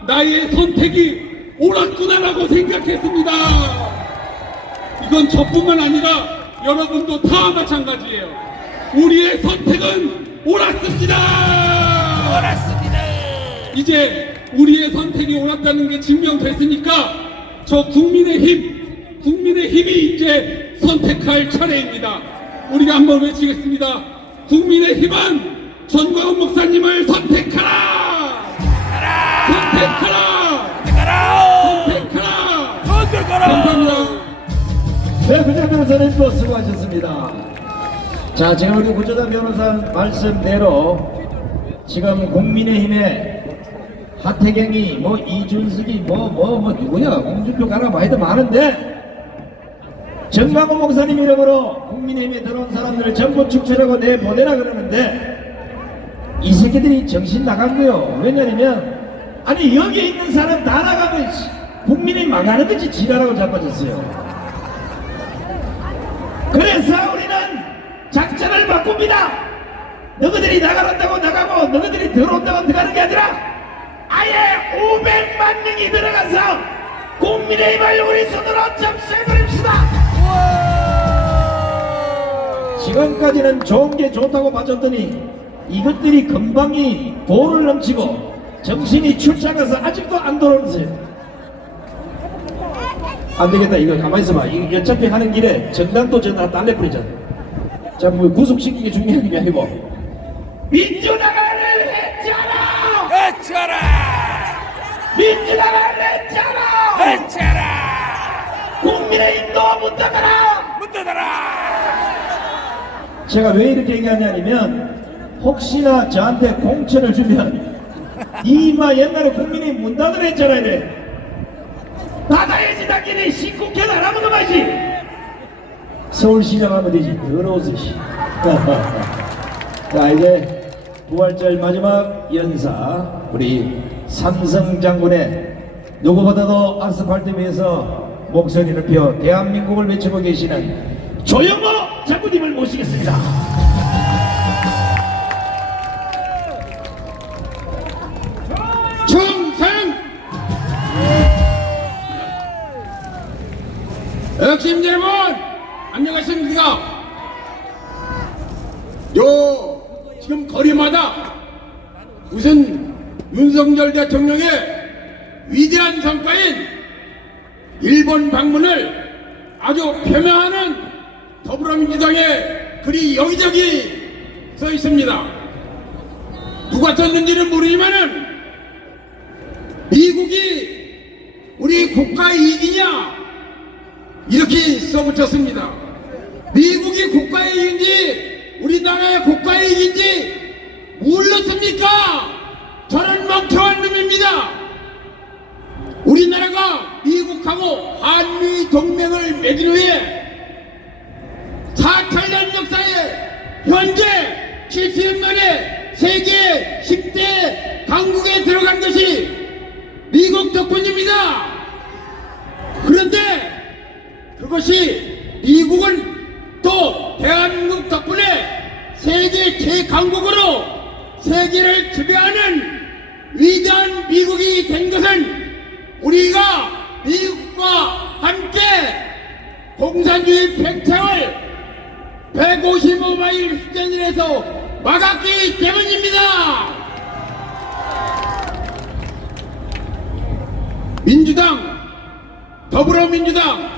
나의 선택이 옳았구나라고 생각했습니다. 이건 저뿐만 아니라 여러분도 다 마찬가지예요. 우리의 선택은 옳았습니다. 이제 우리의 선택이 옳았다는 게 증명됐으니까 저 국민의힘이 이제 선택할 차례입니다. 우리가 한번 외치겠습니다. 국민의힘은 전광훈 목사님을 선택하라! 선택하라! 감사합니다. 네, 구조당 변호사님 또 수고하셨습니다. 자, 지금 우리 구조당 변호사 말씀대로 지금 국민의힘의 하태경이 뭐 이준석이 뭐 누구야 홍준표 가라 뭐 하여튼 많은데 전광훈 목사님 이름으로 국민의힘에 들어온 사람들을 전부 축출하고 내보내라 그러는데 이 새끼들이 정신 나간 거요. 왜냐면 아니 여기에 있는 사람 다 나가면 국민이 망하는 거지 지랄하고 자빠졌어요. 그래서 우리는 작전을 바꿉니다. 너희들이 나가란다고 나가고 너희들이 들어온다고 들어가는 게 아니라 아예 500만 명이 들어가서 국민의힘을 우리 손으로 접수해버립시다. 지금까지는 좋은 게 좋다고 봐줬더니 이것들이 금방이 돌을 넘치고 정신이 출장가서 아직도 안 돌아오세요. 안되겠다. 이거 가만히 있어봐. 이거 어차피 하는 길에 정당도 전다 딸려버리잖아. 자, 뭐 구속시키는 게 중요한 게 아니고 민주당을 했잖아! 민주당을 했잖아! 국민의힘도 문 닫아라! 제가 왜 이렇게 얘기하냐면 혹시나 저한테 공천을 주면 이마 옛날에 국민의힘 문 닫으라 했잖아요. 이래. 닫아야지 당연히 신국회도 안 하면 그만이지. 서울시장 하면 되지. 더러워서. 자, 이제 부활절 마지막 연사 우리 삼성 장군의 누구보다도 아스팔트 위에서 목소리를 펴 대한민국을 외치고 계시는 조영호 장군님을 모시겠습니다. 충성! 역시 여러분 안녕하십니까? 지금 거리마다 무슨 윤석열 대통령의 위대한 성과인 일본 방문을 아주 표명하는 더불어민주당의 글이 여기저기 써 있습니다. 누가 썼는지는 모르지만은 미국이 우리 국가 이익이냐 이렇게 써붙였습니다. 미국이 국가 이익인지 우리나라의 국가 이익인지 몰랐습니까? 저는 멍청한 놈입니다. 우리나라가 미국하고 한미 동맹을 맺은 후에 4,8년 역사에 현재 70년 만에 세계 10대 강국에 들어간 것이 미국 덕분입니다. 그런데 그것이 미국은 또 대한민국 덕분에 세계 최강국으로 세계를 지배하는 위대한 미국이 된 것은 우리가 미국과 함께 공산주의 팽창을 155마일 휴전일에서 막았기 때문입니다. 민주당, 더불어민주당,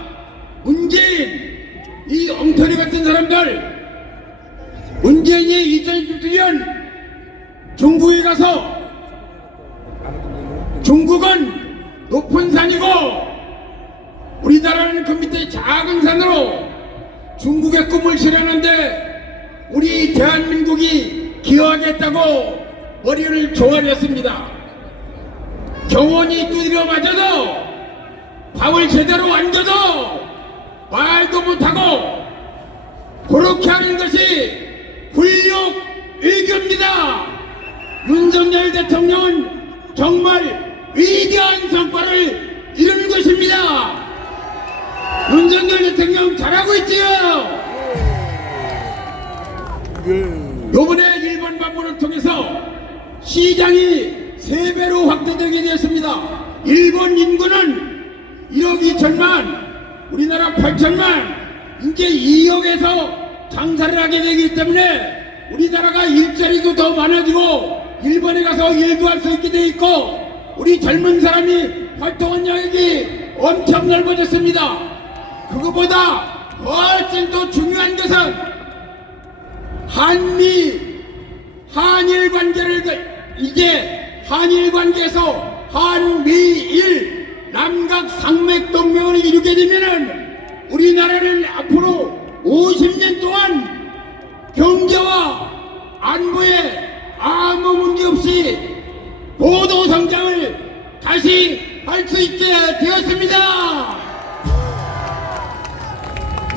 문재인 이 엉터리 같은 사람들 문재인이 2017년 중국에 가서 중국은 높은 산이고 우리나라는 그 밑에 작은 산으로 중국의 꿈을 실현하는데 우리 대한민국이 기여하겠다고 머리를 조아렸습니다. 경원이 두드려 맞아도 밥을 제대로 안 줘도 말도 못하고 그렇게 하는 것이 굴욕 외교입니다. 윤석열 대통령은 정말 위대한 성과를 이루는 것입니다. 윤석열 대통령 잘하고 있지요. 요번에 일본 방문을 통해서 시장이 3배로 확대되게 되었습니다. 일본 인구는 1억 2천만, 우리나라 8천만, 이제 2억에서 장사를 하게 되기 때문에 우리나라가 일자리도 더 많아지고 일본에 가서 일도 할 수 있게 돼 있고 우리 젊은 사람이 활동한 영역이 엄청 넓어졌습니다. 그거보다 훨씬 더 중요한 것은 한일 관계를 이제 한일 관계에서 한미일 남각 상맥 동맹을 이루게 되면은 우리나라는 앞으로 50년 동안 경제와 안보에 아무 문제 없이 고도 성장을 다시 할 수 있게 되었습니다.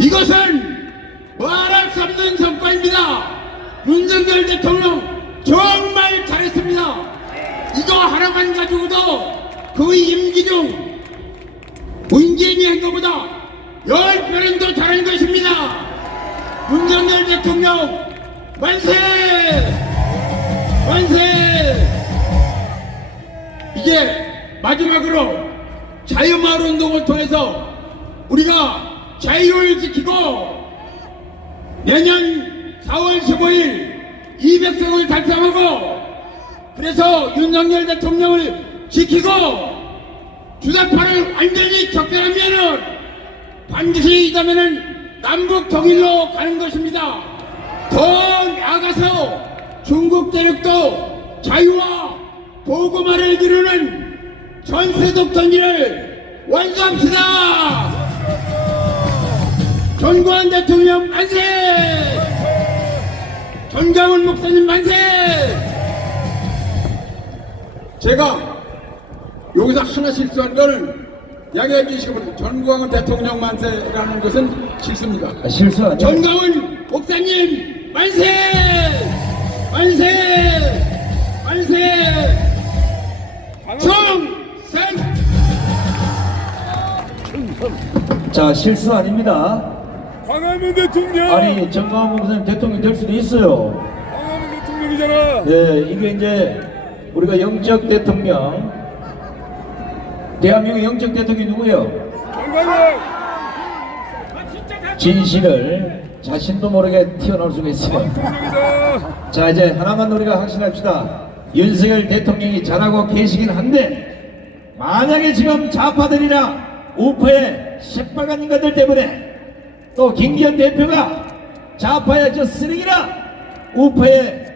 이것은 말할 수 없는 성과입니다. 윤석열 대통령 정말 잘했습니다. 이거 하나만 가지고도 그 임기 중 문재인이 한 것보다 10배는 더 잘한 것입니다. 윤석열 대통령 만세! 만세! 이제 마지막으로 자유마을 운동을 통해서 우리가 자유를 지키고 내년 4월 15일 200석을 달성하고 그래서 윤석열 대통령을 지키고 주사파를 완전히 적대하면은 반드시 이다면은 남북 통일로 가는 것입니다. 더 나아가서 중국 대륙도 자유와 보고만을 이루는 전세적 통일을 완수합시다. 전두환 대통령 만세! 전강훈 목사님 만세! 제가 여기서 하나 실수한 걸 양해해 주시기 바랍니다. 전광훈 대통령 만세라는 것은 실수입니다. 실수 아니에요? 전광훈 목사님 만세! 만세! 만세! 청산! 자, 실수 아닙니다. 광화문 대통령! 아니, 정광훈 목사님 대통령 될 수도 있어요. 광화문 대통령이잖아! 네, 이게 이제 우리가 영적 대통령, 대한민국 영적 대통령이 누구예요? 정광훈! 진실을 자신도 모르게 튀어나올 수가 있어요. 대통령이다! 자, 이제 하나만 우리가 확신합시다. 윤석열 대통령이 잘하고 계시긴 한데 만약에 지금 좌파들이나 우파의 새빨간 인간들 때문에 또 김기현 대표가 좌파의 저 쓰레기나 우파의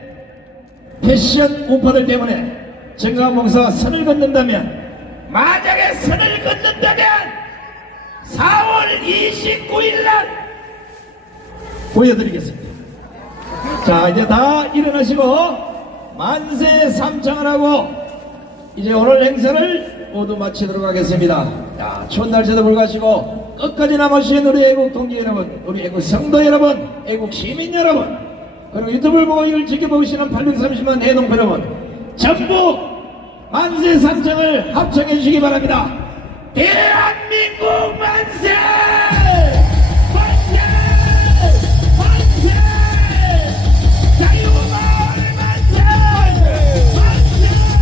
패션 우파들 때문에 정강훈 목사가 선을 긋는다면, 만약에 선을 긋는다면 4월 29일 날 보여드리겠습니다. 자, 이제 다 일어나시고 만세 삼창을 하고 이제 오늘 행사를 모두 마치도록 하겠습니다. 자, 추운 날씨에도 불구하고 끝까지 남아주신 우리 애국 동지 여러분, 우리 애국 성도 여러분, 애국 시민 여러분, 그리고 유튜브를 보고 이걸 지켜보고 계시는 830만 해동표 여러분, 전부 만세 삼창을 합창해 주시기 바랍니다. 대한민국 만세! 만세! 만세! 자유마을 만세! 만세!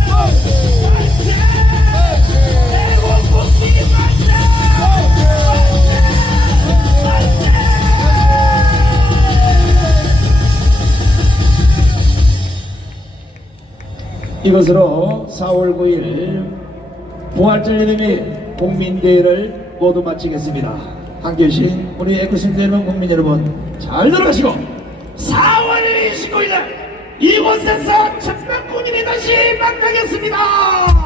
만세! 애국국민 만세! 만세! 이것으로 4월 9일 부활절 예배의 국민대회를 모두 마치겠습니다. 함께 계신 우리 애국심자 여러분, 국민 여러분 잘 들어가시고 4월 29일 날 이곳에서 천만 군인이 다시 만나겠습니다.